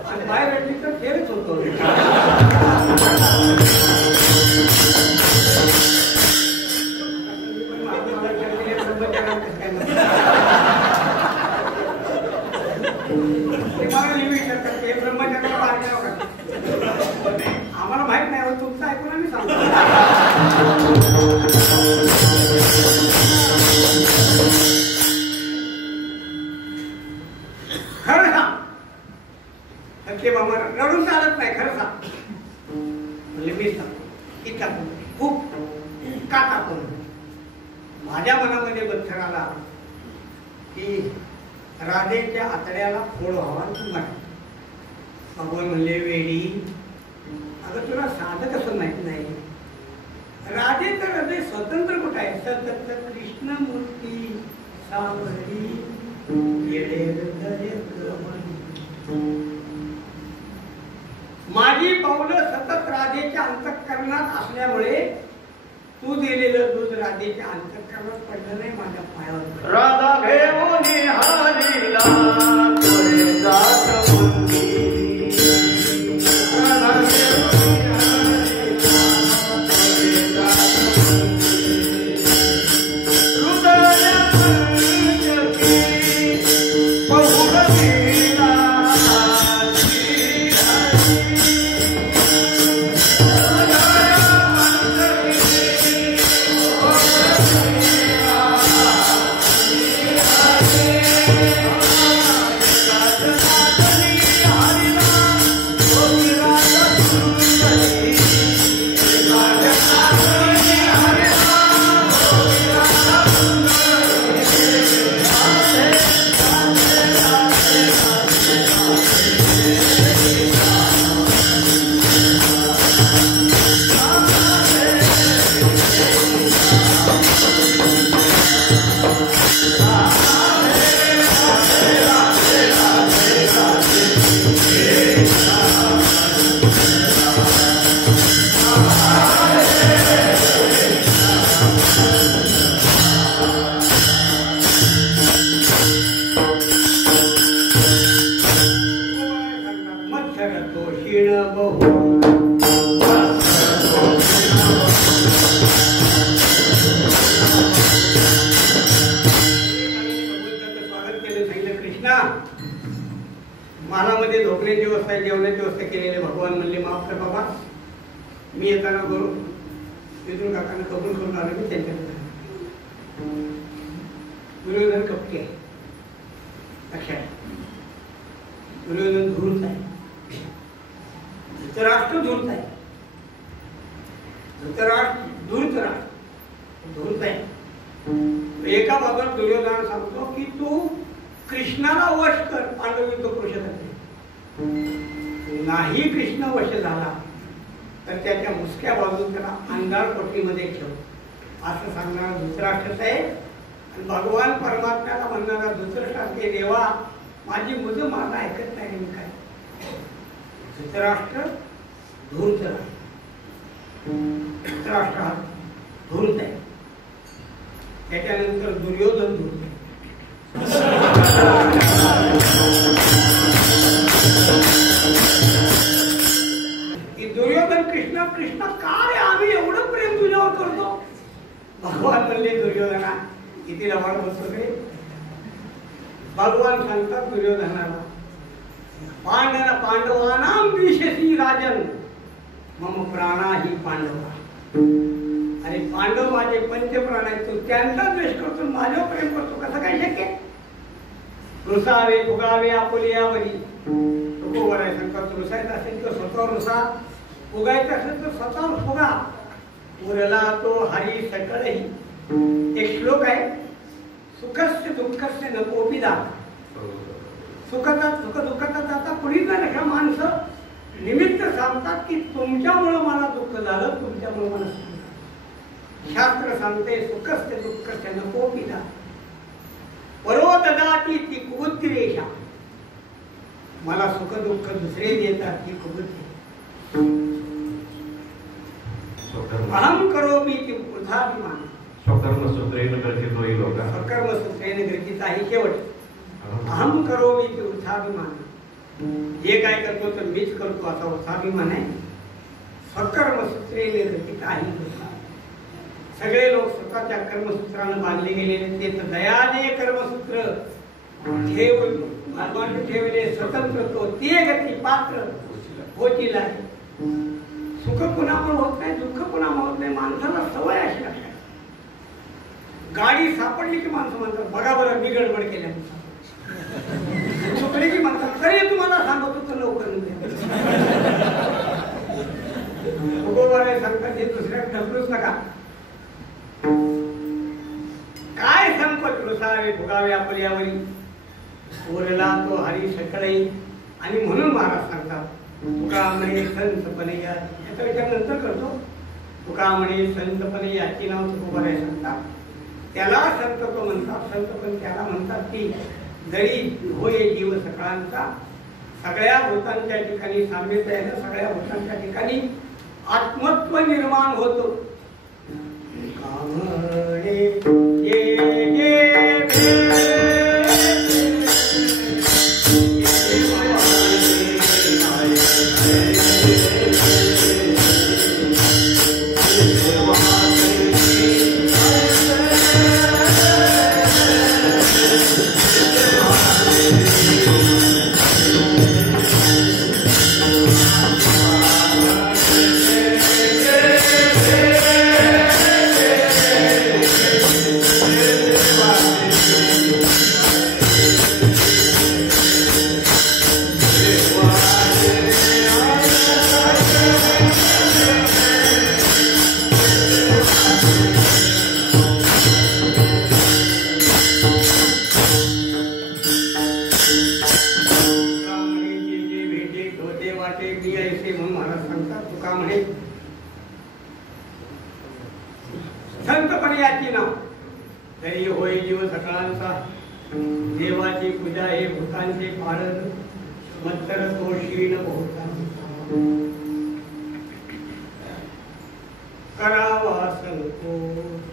आणि बाय रडली तर फेरच होतो. आम्हाला माहित नाही, तुमचं ऐकून आम्ही सांगतो. खरं सांग. सत्यभामा रडून चालत नाही, खरं सांग. म्हणजे मी सांगतो की टाकून खूप का टाकून माझ्या मनामध्ये बत्थर आला की राधेच्या आतड्याला फोड व्हावा तुम्हाला. भगवान म्हणले वेडी, अगं तुला साधं कसं माहित नाही? राधेचं हृदय स्वतंत्र कुठं आहे? सतत कृष्ण मूर्ती सावरी येडे हृदय गमनी. माझी पावलं सतत राधेच्या अंतःकरणात असल्यामुळे तू दिलेलं दूध राधेच्या अंतःकरणात पडलं नाही, माझ्या पायावर. राधा घेऊन हरिला पुढे जात होती. महालामध्ये झोपण्याची व्यवस्था, जेवणाची व्यवस्था केलेली. भगवान म्हणले माफ कर बाबा, मी येताना करू. तिथून काकांना कबूल करून आलो मी त्यांच्याकडे. दुर्योधन कपके लक्षात, दुर्योधन धूर्त आहे, धृतराष्ट्र धूर्त आहे, धृतराष्ट्र धूर्त आहे. एका बाजूला दुर्योधनाला सांगतो की तू कृष्णाला वश कर, पांडव युद्ध करू शकत नाही. नाही कृष्ण वश झाला तर त्याच्या मुसक्या बाजून त्याला अंधार कोठीमध्ये ठेव असं सांगणारा धृतराष्ट्रच आहे. आणि भगवान परमात्म्याला म्हणणारा धृतराष्ट्र देवा माझी मुलं माझं ऐकत नाही मी काय. धृतराष्ट्र धूर्त नाही. धृतराष्ट्र हा धूर्त आहे. त्याच्यानंतर दुर्योधन धूर्त आहे. की दुर्योधन कृष्ण कृष्ण काय आम्ही एवढं प्रेम तुझ्यावर करतो. भगवान म्हणले दुर्योधना किती लवाड बसतो रे. भगवान सांगतात दुर्योधनाला पांडवानां विशेषी राजन मम प्राणा ही पांडवा. अरे पांडव माझे पंचप्राण आहेत. तू त्यांचा द्वेष करतो माझ्यावर प्रेम करतो कसं काय शक्य. रुसावे फुगावे आपुलियावरी. तो बरोबर आहे. संकल्प रुसायचा असेल तर स्वतःवर रुसा. फुगायचं असेल तर स्वतःवर फुगा. उरला तो हरी सकळही. एक श्लोक आहे सुखस्य दुःखस्य न कोपिदा. सुखाचा सुख दुःखाचा जाता कुणी नका. माणसं निमित्त सांगतात की तुमच्यामुळं मला दुःख झालं तुमच्यामुळं मला सुख झालं. शास्त्र सांगते सुखस्य दुःखस्य न कोपिदा परो ददाती ती कुबुद्धी रेषा. मला सुख दुःख दुसरे देतात ही कुबुद्धी. अहम करोमि ती वृथाभिमान. स्वकर्मसूत्रेण ग्रथितो हि लोकः. स्वकर्मसूत्रेण ग्रथित आहे शेवट. अहम करोमि ती वृथाभिमान. जे काय करतो तर मीच करतो असा वृथाभिमान आहे. स्वकर्मसूत्रेण ग्रथित आहे लोकः. सगळे लोक स्वतःच्या कर्मसूत्रानं बांधले गेलेले. ते दयाने कर्मसूत्र ठेवले स्वतंत्र तो ते गती पात्र होतील आहे. सुख कुणामुळे होत नाही दुःख कुणामुळे होत नाही. माणसाला सवय अशी लागते. गाडी सापडली की माणसं म्हणतात बघा बरं मी गडबड केल्या. चुकली की म्हणतात तरी तुम्हाला सांगतो तर लवकर बरोबर सांगतात हे दुसऱ्या ढकलूच नका. काय संपत रुसावे भोगावे आपुल्यावरी. उरला तो हरी सकळई. आणि म्हणून महाराज सांगतात तुका म्हणे संतपणे याचा विचार नंतर करतो. तुका म्हणे संतपणे याची नाव तुकोबाराय सांगतात. त्याला संतत्व म्हणतात. संतपण त्याला म्हणतात की जरी होय जीव सकाळांचा सगळ्या भूतांच्या ठिकाणी साम्यता आहे ना. सगळ्या भूतांच्या ठिकाणी आत्मत्व निर्माण होतो. संतपणे याची नाव तरी होय जीव सकाळांचा. देवाची पूजा हे भूतांचे पालन मत्तर तो क्षीण भूतांचा. करावा संकोच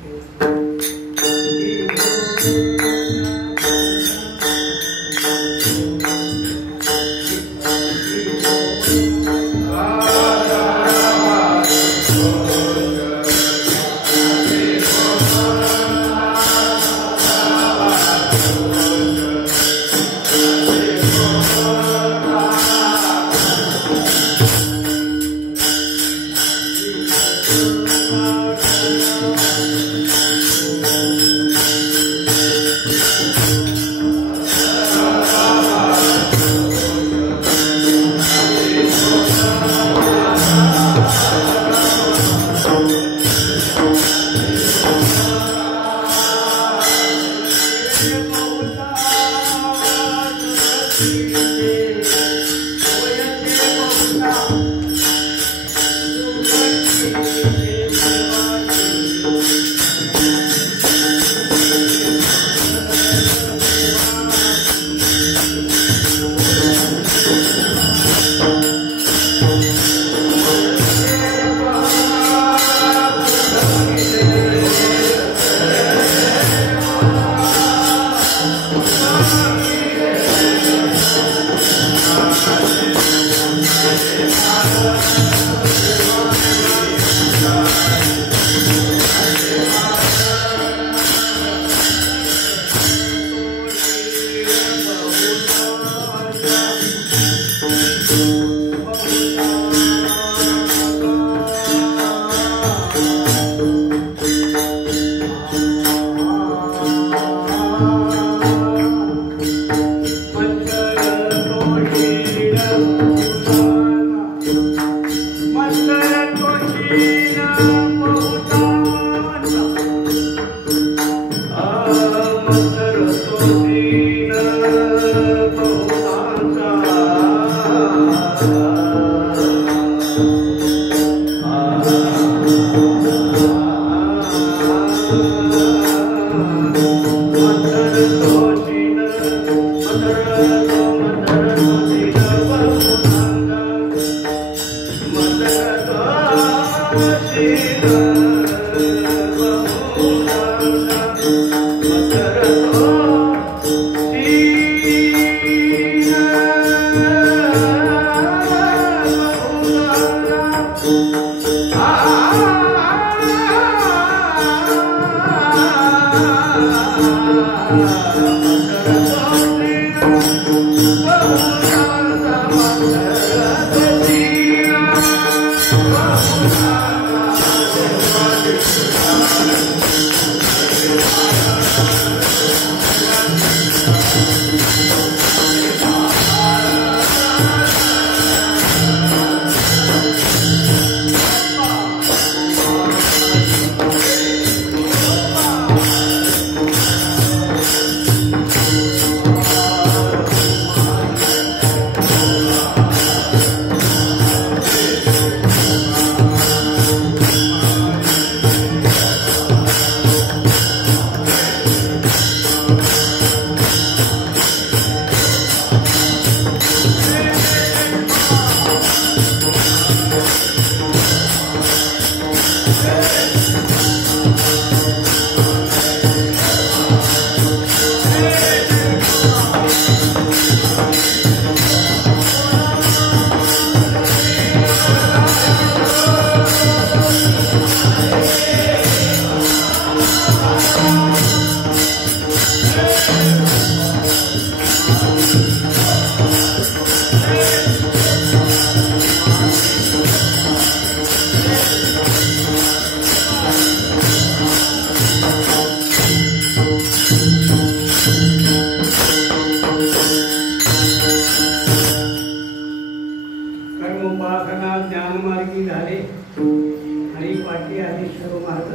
आदी आदी सर्व मार्ग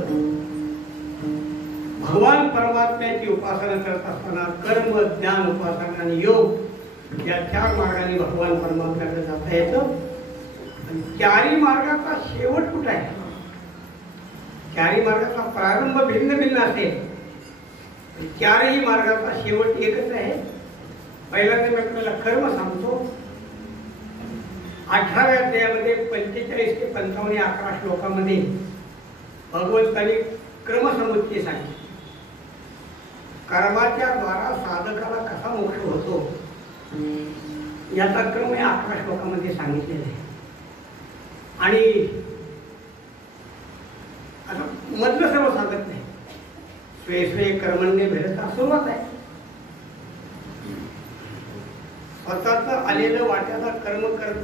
भगवान परमात्म्याची उपासना करत असताना कर्म ज्ञान उपासना आणि योग या चार मार्गाने भगवान परमात्म्याकडे जाता येतं. आणि चारी मार्गाचा शेवट कुठे आहे? चारी मार्गाचा प्रारंभ भिन्न भिन्न असेल, चारही मार्गाचा शेवट एकच आहे. पहिल्यांदा मी आपल्याला कर्म सांगतो. 18व्या अध्यायामध्ये 45 ते 55 या 11 श्लोकामध्ये भगवंतांनी क्रमसमुच्चय सांगितले. कर्माच्या द्वारा साधकाला कसा मोक्ष होतो याचा क्रम या 11 श्लोकामध्ये सांगितलेला आहे. आणि आता मधलं सर्व सांगत नाही. स्वे स्वे कर्मण्य भेदता सुरुवात आहे. स्वतःच आलेलं वाट्याला कर्म करत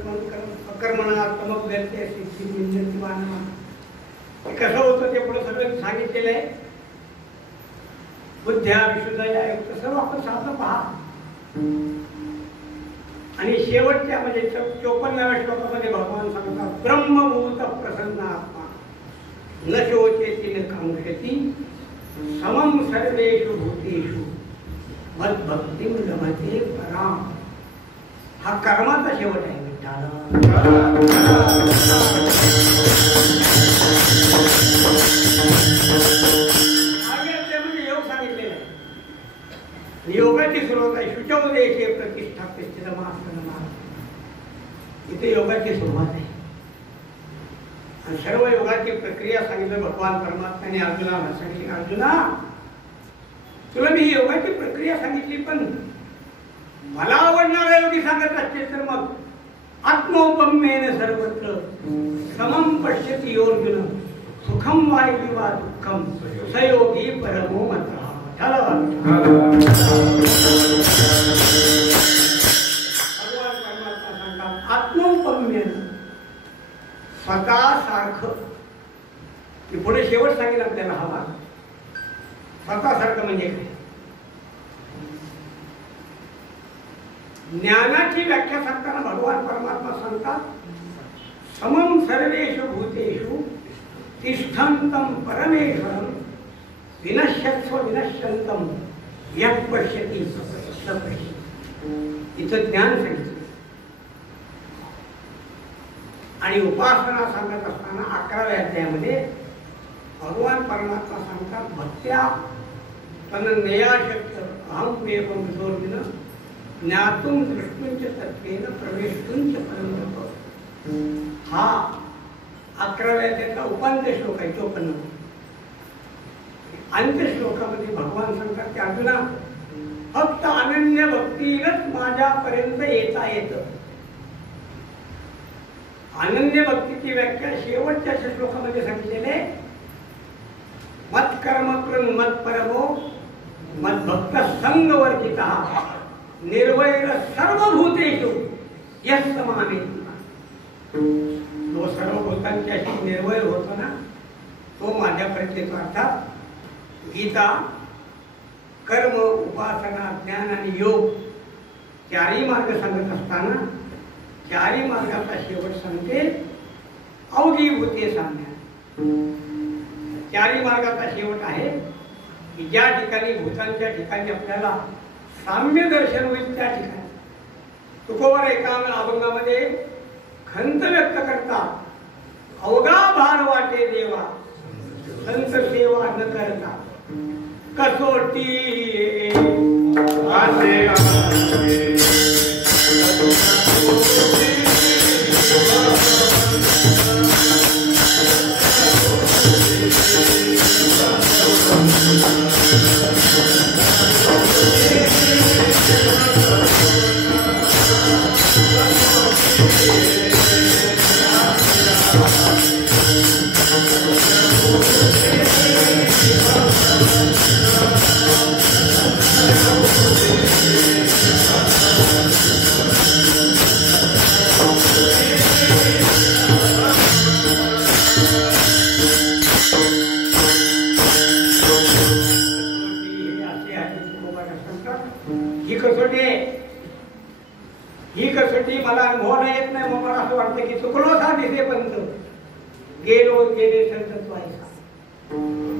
अकर्मणात्मक व्यक्ती सिद्धी कसं होतं ते पुढे सगळं सांगितलेलं आहे. बुद्ध्या विशुद्धया युक्त सर्व आपण साधं पहा. आणि शेवटच्या म्हणजे 54व्या श्लोकामध्ये भगवान सांगतात ब्रह्मभूत प्रसन्न आत्मा न शोचेति न कांक्षति समम सर्वेषु भूतेषु मद्भक्तिं लभते पराम. हा कर्माचा शेवट आहे. योग सांगितलेला आहे. योगाची सुरुवात आहे. शुचौदेशे प्रतिष्ठा इथे योगाची सुरुवात आहे. आणि सर्व योगाची प्रक्रिया सांगितलं भगवान परमात्म्याने अर्जुनाला सांगितली. अर्जुना तुला मी योगाची प्रक्रिया सांगितली, पण मला आवडणारा योगी सांगत असते तर मग आत्मोपम्येन सर्वत्र समम पश्यति योर्जुन सुखम वा वा दुःखम सयोगी परमो मतः. भगवान परमात्मा सांगतात आत्मोपम्येन स्वतः सारखं. पुढे शेवट सांगेल आपल्याला हवा. स्वतः सारखं म्हणजे काय? ज्ञानाची व्याख्या सांगताना भगवान परमात्मा सांगतात समम सर्वेषु भूतेषु तिष्ठन्तं परमेश्वरं विनश्यत्स्व विनश्यन्तं यः पश्यति स पश्यति. इथं ज्ञान सांगितलं. आणि उपासना सांगत असताना 11व्या अध्यायामध्ये भगवान परमात्मा सांगतात भक्त्या तनन्यया शक्य अहं एवं विदोर्मिन ज्ञातुं दृष्टुंच तत्वेन प्रवेष्टुंच परमतप. हा 11व्या अध्यायाचा उपांत्य श्लोक आहे. 54. अंत्य श्लोकामध्ये भगवान सांगतात की अर्जुना फक्त अनन्य भक्तीनच माझ्यापर्यंत येता येतं. अनन्य भक्तीची व्याख्या शेवटच्या श्लोकामध्ये सांगितलेले मत कर्म कृन मत परमो मत भक्त संगवर्जिता निर्वैर सर्वभूतेषु यस्य मामे. तो सर्व भूतांच्याशी निर्वैर होतो ना, तो माझ्यापर्यंत येतो. अर्थात गीता कर्म उपासना ज्ञान आणि योग चारही मार्ग सांगत असताना चारही मार्गाचा शेवट सांगते अवघी भूते सांगण्या. चारही मार्गाचा शेवट आहे की ज्या ठिकाणी भूतांच्या ठिकाणी आपल्याला साम्य दर्शन होईल त्या ठिकाणी. तुकोबर एका अभंगामध्ये खंत व्यक्त करतात अवघा भार वाटे देवा संत सेवा न करता कसोटी ही कसोटी मला अनुभवाला येत नाही. मग मला असं वाटतं की चुकलो सा दिसेपर्यंत गेलो गेले संतत्व ऐसा.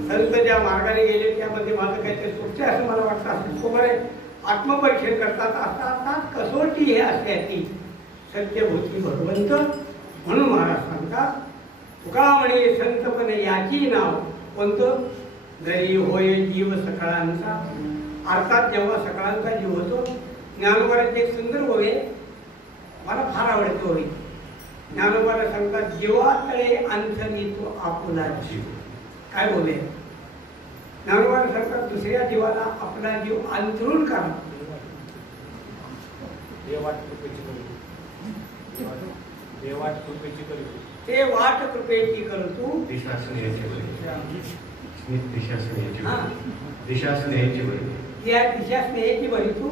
संत ज्या मार्गाने गेले त्यामध्ये माझं काहीतरी सुटते असं मला वाटतं. असं तो बरे आत्मपरीक्षण करतात. असतात कसोटी हे असते ती सत्यभूती भगवंत. म्हणून महाराज सांगतात तुका म्हणे संतपण याची नाव कोणतं. जरी होय जीव सकाळांचा. अर्थात जेव्हा सकाळांचा जीव होतो. ज्ञानोबाराचे एक सुंदर ओवी मला फार आवडते ओवी. ज्ञानोबाला सांगतात जीवातळे अंतरी तो आपुला जीव. काय बोले ज्ञानोबाला सांगतात दुसऱ्या जीवाला आपला जीव अंतरून करा. ते वाट कृपेची करतो दिशा स्नेहाची बरी. त्या दिशा स्नेहाची बरी तू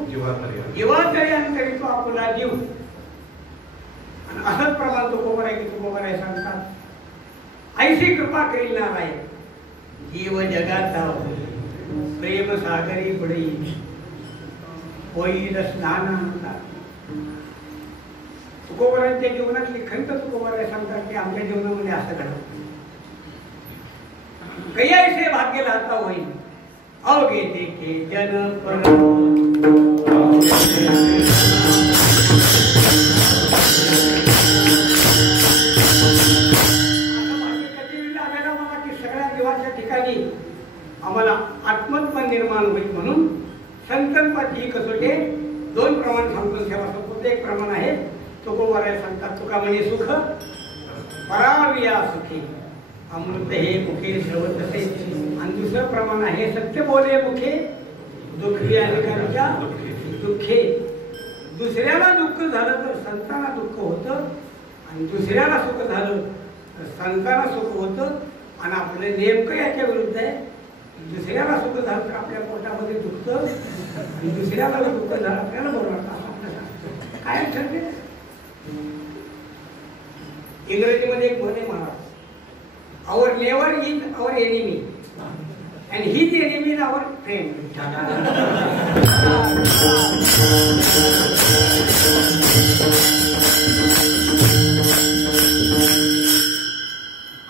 जीवातळे अंतरी तो आपला जीव. आणि असंच प्रमाण तुकोबाराय सांगतात ऐशी कृपा करील नारायण जीव जगाचा प्रेम सागरी पुढे होईल स्नान. तुकोबारांच्या जीवनातली खंत तुकोबाराय सांगतात की आमच्या जीवनामध्ये असं घडत कैसे भाग्य राहता होईल अवघे देखे जन आम्हाला आत्मत्व निर्माण होईल. म्हणून संकल्पाची ही कसोटी दोन प्रमाण सांगतो सेवा संपत. एक प्रमाण आहे तुकोबाराय सांगतात तुका म्हणे सुख पराविया सुखी अमृत हे मुखे सर्वत असे. आणि दुसरं प्रमाण आहे सत्य बोले मुखे दुःखी अनेकांच्या दुःखे. दुसऱ्याला दुःख झालं तर संतांना दुःख होतं आणि दुसऱ्याला सुख झालं तर संतांना सुख होतं. आणि आपलं नेमकं याच्या विरुद्ध आहे. दुसऱ्याला सुख झालं तर आपल्या पोटामध्ये दुखतं आणि दुसऱ्याला दुःख झालं आपल्याला बरं वाटतं. काय ठरते इंग्रजीमध्ये एक म्हणे Maharaj our neighbor is our enemy and his enemy is our friend.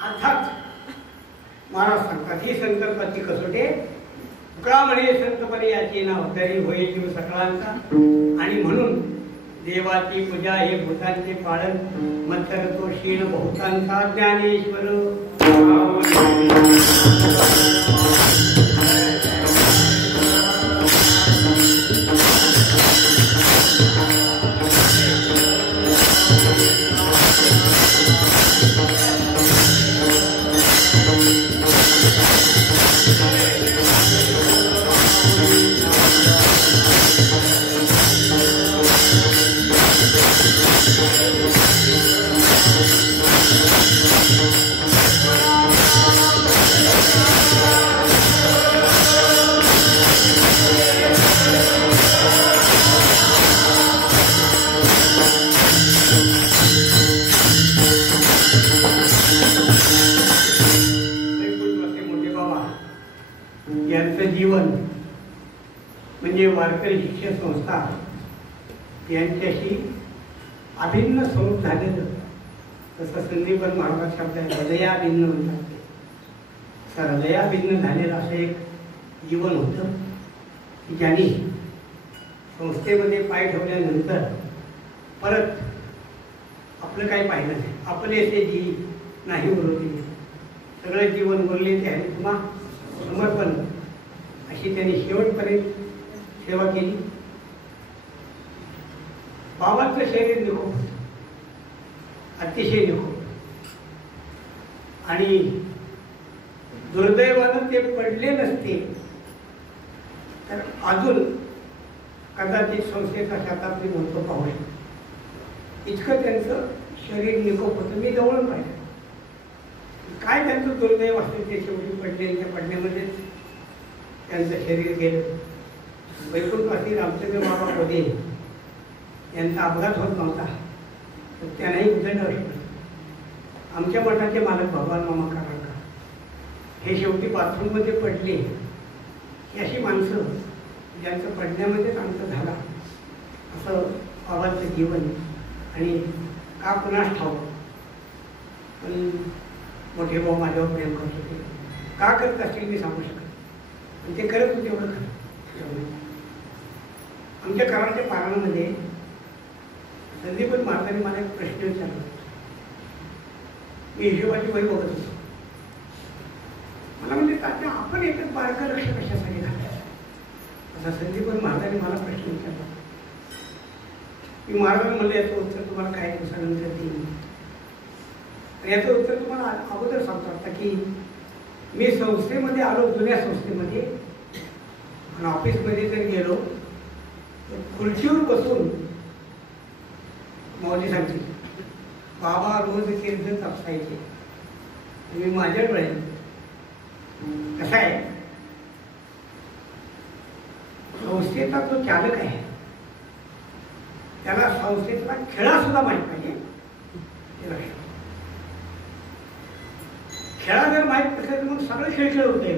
अर्थात महाराज सांगतात ही संकल्पाची कसोटी तुका म्हणे संतपणे याचे नाव तरी होईल जीव सकाळांचा. आणि म्हणून देवाची पूजा हे भूतांचे पालन मत्तर तो क्षीण बहुतांचा ज्ञानेश्वर. जीवन म्हणजे वारकरी शिक्षण संस्था यांच्याशी अभिन्न स्वरूप झालेलं. तसं संदीपन महाराज शब्द आहे हृदयाभिन्न म्हणतात. तर हृदयाभिन्न झालेलं असं एक जीवन होतं की ज्यांनी संस्थेमध्ये पाय ठेवल्यानंतर परत आपलं काही पाहिलं नाही. आपले ते जी नाही उरले सगळं जीवन उरले ते आहे तुम्हा समर्पण अशी त्यांनी शेवटपर्यंत सेवा केली. बाबांचं शरीर निकोप अतिशय निकोप. आणि दुर्दैवानं ते पडले नसते तर अजून कदाचित संस्थेचा शताब्दी महत्व पाहू इतकं त्यांचं शरीर निकोप होतं. मी जवळून पाहिलं काय त्यांचं दुर्दैव असतं. ते शेवटी पडलेल्या पडण्यामध्ये त्यांचं शरीर गेलं. वैकुंठवासी रामचंद्र बाबा कोदे यांचा अपघात होत नव्हता तर त्यांनाही उदंड असलं. आमच्या मठाचे मालक भगवान मामा कारंडकर हे शेवटी बाथरूममध्ये पडले. ही अशी माणसं ज्यांचं पडण्यामध्येच अंत झाला असं बाबांचं जीवन. आणि का कुणास ठाऊक पण मोठे भाऊ माझ्यावर प्रेम करत होते. का करत असतील मी सांगू शकत, आणि ते करत होते एवढं खरं. आमच्या कराडच्या पारणामध्ये संदीपन महाराजांनी मला एक प्रश्न विचारला. मी हिशोबाची वही बघत होतो. मला म्हणजे तात्या आपण एकच बारकं लक्ष कशासाठी घालायचं, असा संदीपन महाराजांनी मला प्रश्न विचारला. मी महाराजांना म्हणलं याचं उत्तर तुम्हाला काही दिवसानंतर देईन. याचं उत्तर तुम्हाला अगोदर सांगतो आता की मी संस्थेमध्ये आलो, जुन्या संस्थेमध्ये, आणि ऑफिसमध्ये जर गेलो तर खुर्चीवर बसून माऊली सांगते बाबा रोज कीर्तन तपसायचे. मी माझ्याकडे कसा आहे, संस्थेचा जो चालक आहे त्याला संस्थेचा खेळा सुद्धा माहीत पाहिजे. खेळा जर माहीत नसेल तर मग सगळं खेळ खेळ होते.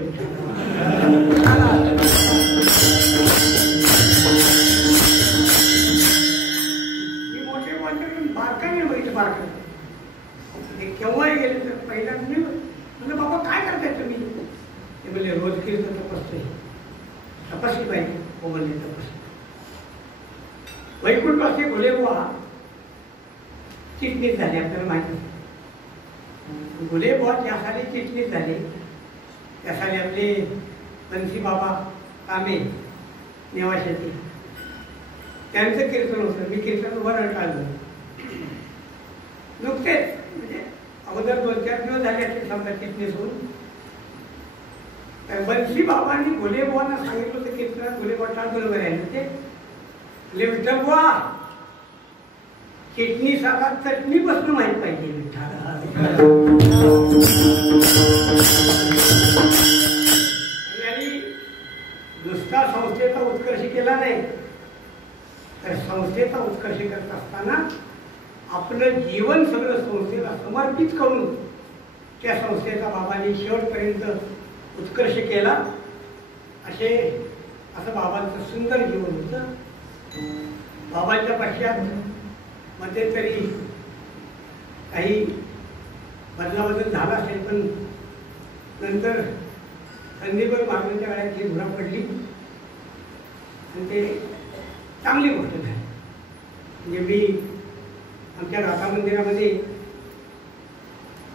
मी मोठे मोठे बारकाईने बघितलं. बारकाई केव्हाही गेले तर पहिला मी म्हणलं बाबा काय करताय तुम्ही. ते बोलले रोज कीर्तन तपासतोय. तपासली पाहिजे. हो म्हणले तपास. वैकुंठवासी भोलेबुवा चिटणीस झाले, आपल्याला माहिती आहे. भोलेबुवा ज्या साली चिटणीस झाले त्या साली आपले बन्सी बाबा कामे नेवाशेती त्यांचं कीर्तन होतं. मी कीर्तन उभं टाळलं. नुकतेच म्हणजे अगोदर 2-4 दिवस झाले असे समजा चिटणीस होऊन. तर बन्सी बाबांनी भोलेबुवांना सांगितलं होतं कीर्तनात. भोलेबुवा टाळ बरोबर आहे ना ते. विठ्ठल बुवा चिटणीसाला चटणी बसणं माहीत पाहिजे. आणि नुसता संस्थेचा उत्कर्ष केला नाही तर संस्थेचा उत्कर्ष करत असताना आपलं जीवन सगळं संस्थेला समर्पित करून त्या संस्थेचा बाबांनी शेवटपर्यंत उत्कर्ष केला. असं बाबांचं सुंदर जीवन होतं. बाबांच्या पश्चात मध्यंतरी काही बदलाबदल झाला असेल, पण नंतर संदीपन महाराजांच्या वेळात ही धुरा पडली आणि ते चांगली गोष्ट झाली. म्हणजे मी आमच्या राधा मंदिरामध्ये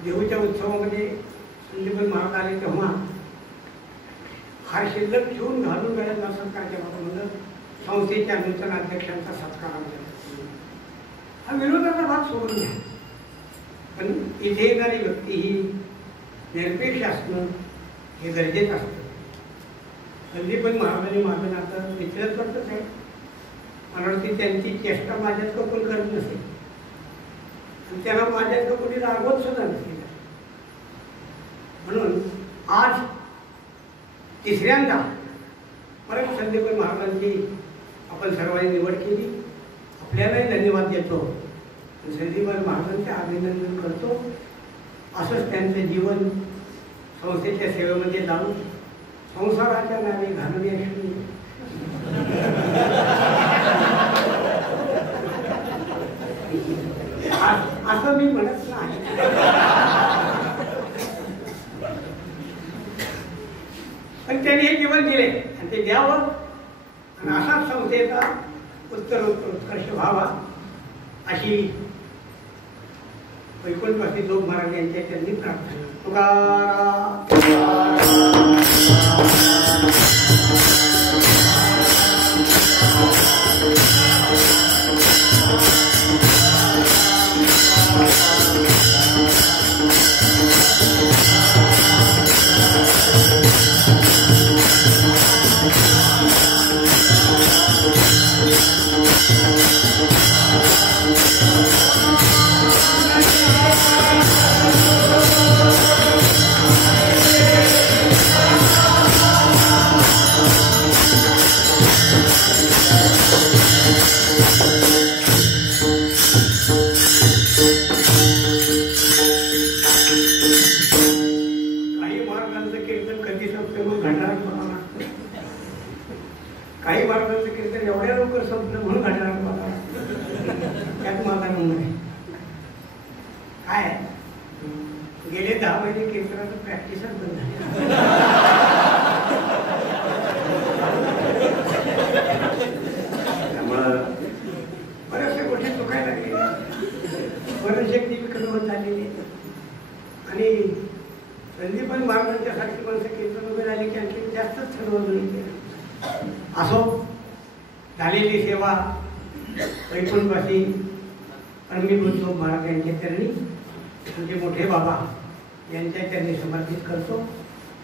देहूच्या उत्सवामध्ये संदीपन महाराज आले तेव्हा हार शिल्लक ठेवून घालून वेळेला सत्कार केला होता. म्हणलं संस्थेच्या नूतन अध्यक्षांचा सत्कार आमच्या हा विरोधाचा भाग सोडून घ्या, पण इथे येणारी व्यक्ती ही निरपेक्ष असणं हे गरजेचं असतं. संदीपन महाराजांनी माझं नातं मित्रच करतच आहे. मला वाटते त्यांची चेष्टा माझ्यात कोण करत नसेल आणि त्यांना माझ्यात कोणी रागवत सुद्धा नसेल. म्हणून आज तिसऱ्यांदा परत संदीपन महाराजांची आपण सर्वांनी निवड केली. आपल्यालाही धन्यवाद देतो. संदीपन महाराजांचे अभिनंदन करतो. असंच त्यांचं जीवन संस्थेच्या सेवेमध्ये जाऊन संसाराच्या नावे घालण्याशी असं मी म्हणत नाही. पण त्यांनी हे जीवन दिले आणि ते द्यावं आणि असाच संस्थेचा उत्कर्ष व्हावा अशी वैकुंठवासी लोक महाराज यांच्या त्यांनी प्रार्थना. काही महाराजांचं कीर्तन एवढ्या लवकर संपलं म्हणून घडणार मला त्यात माझा नंबर आहे. काय गेले 10 महिने कीर्तनाचं प्रॅक्टिसच बंद झाली. त्यामुळं बऱ्याचशा गोष्टी चुकायला लागल्या, स्मरणशक्ती कमी होत झालेली आणि संदीपन महाराजांच्यासारखी माणसं कीर्तन वगैरे आली की आणखी जास्तच ठरवलं. असो, झालेली सेवा वैकुंठवासी मी बोलतो महाराज यांच्या चरणी, तुझे मोठे बाबा यांच्या चरणी समर्पित करतो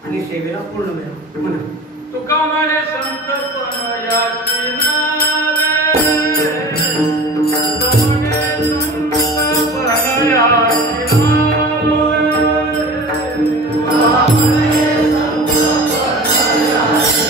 आणि सेवेला पूर्ण मिळव म्हणा. तुका म्हणे संत पनयाची नावे, तुका म्हणे संत पनयाची नावे.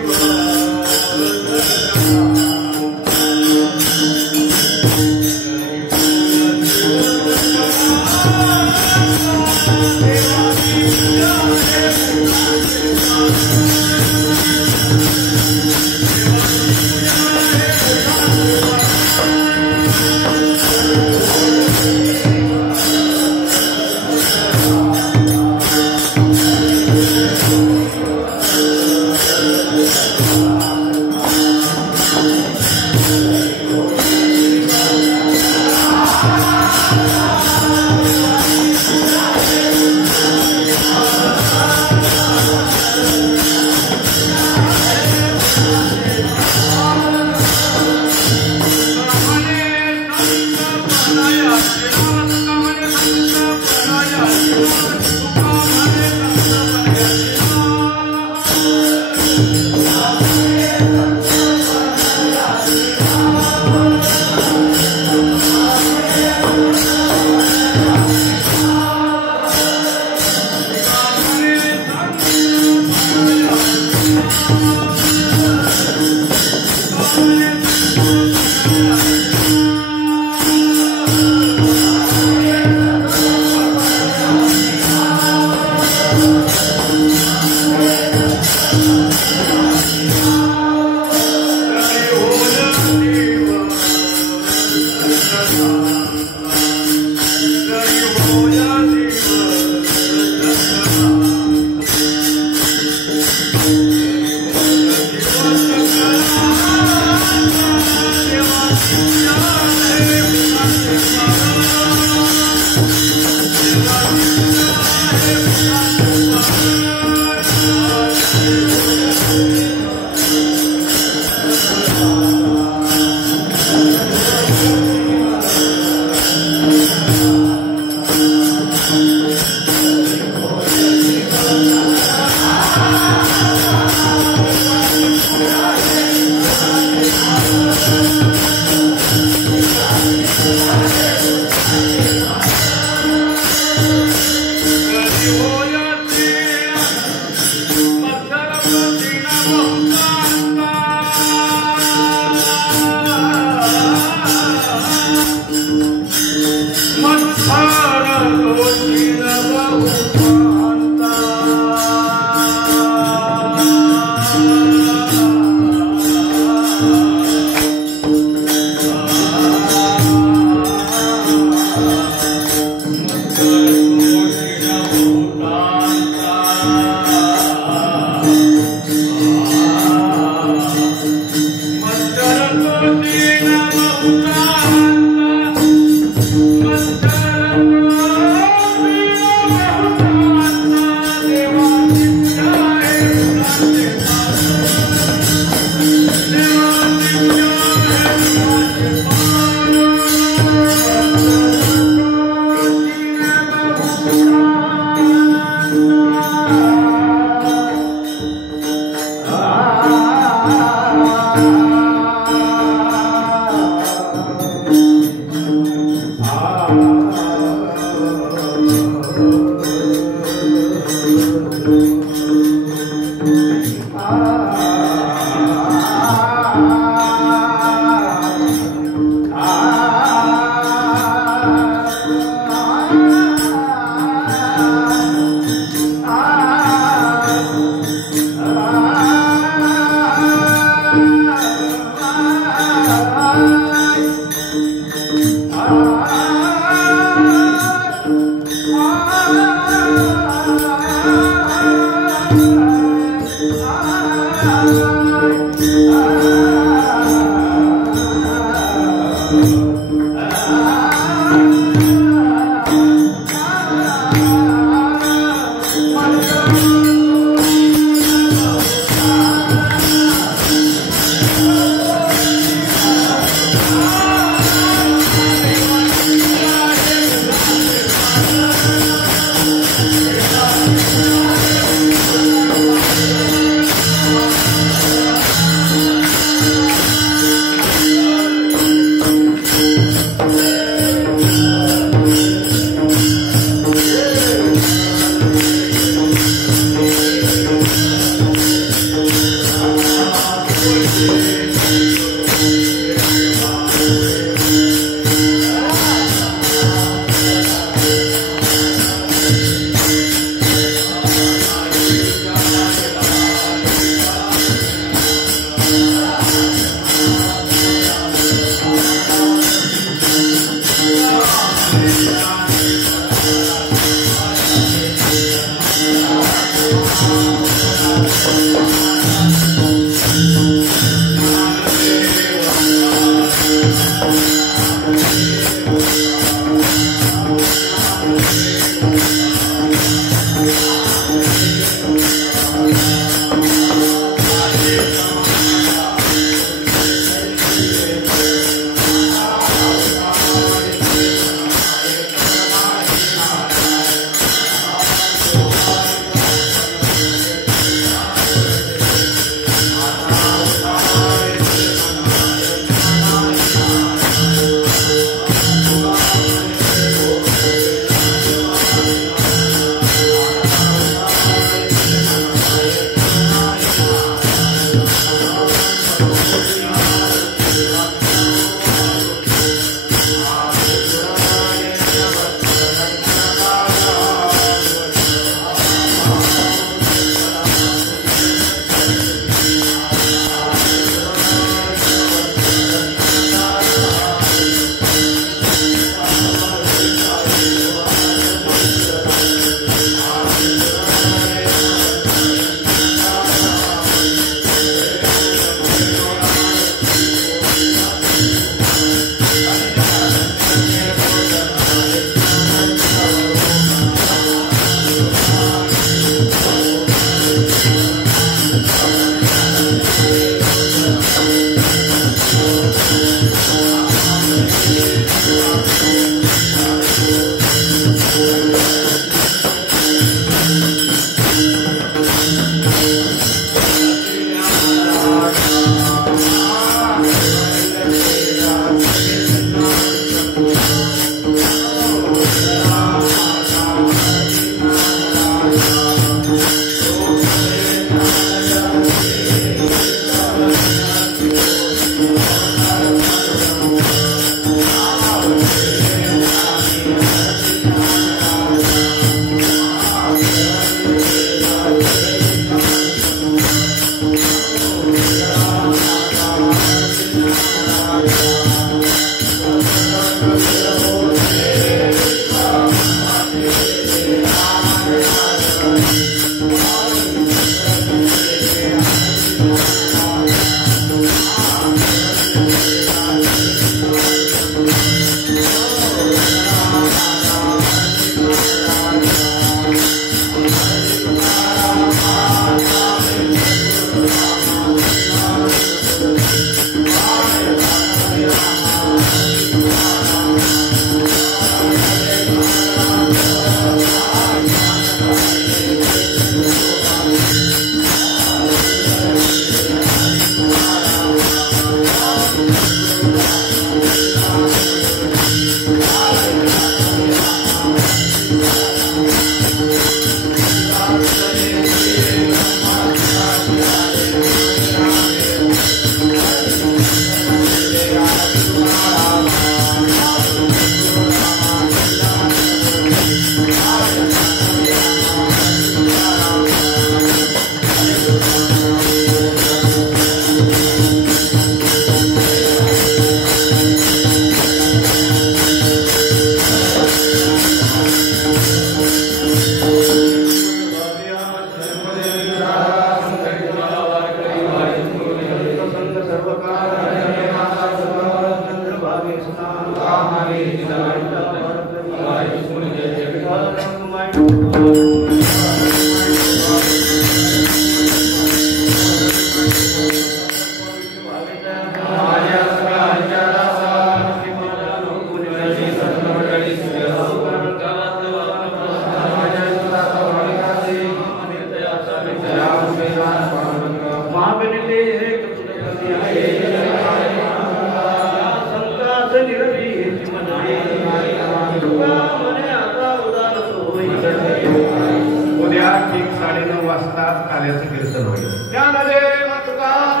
उद्या ठीक 9:30 वाजता कार्याचं कीर्तन होईल. ज्ञानदेव तुकाराम.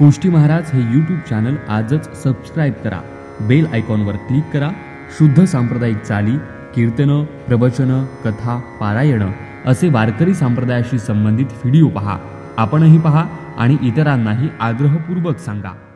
गोष्टी महाराज हे यूट्यूब चॅनल आजच सबस्क्राईब करा. बेल आयकॉनवर क्लिक करा. शुद्ध सांप्रदायिक चाली कीर्तनं, प्रवचनं, कथा, पारायणं असे वारकरी संप्रदायाशी संबंधित व्हिडिओ पहा. आपणही पहा आणि इतरांनाही आग्रहपूर्वक सांगा.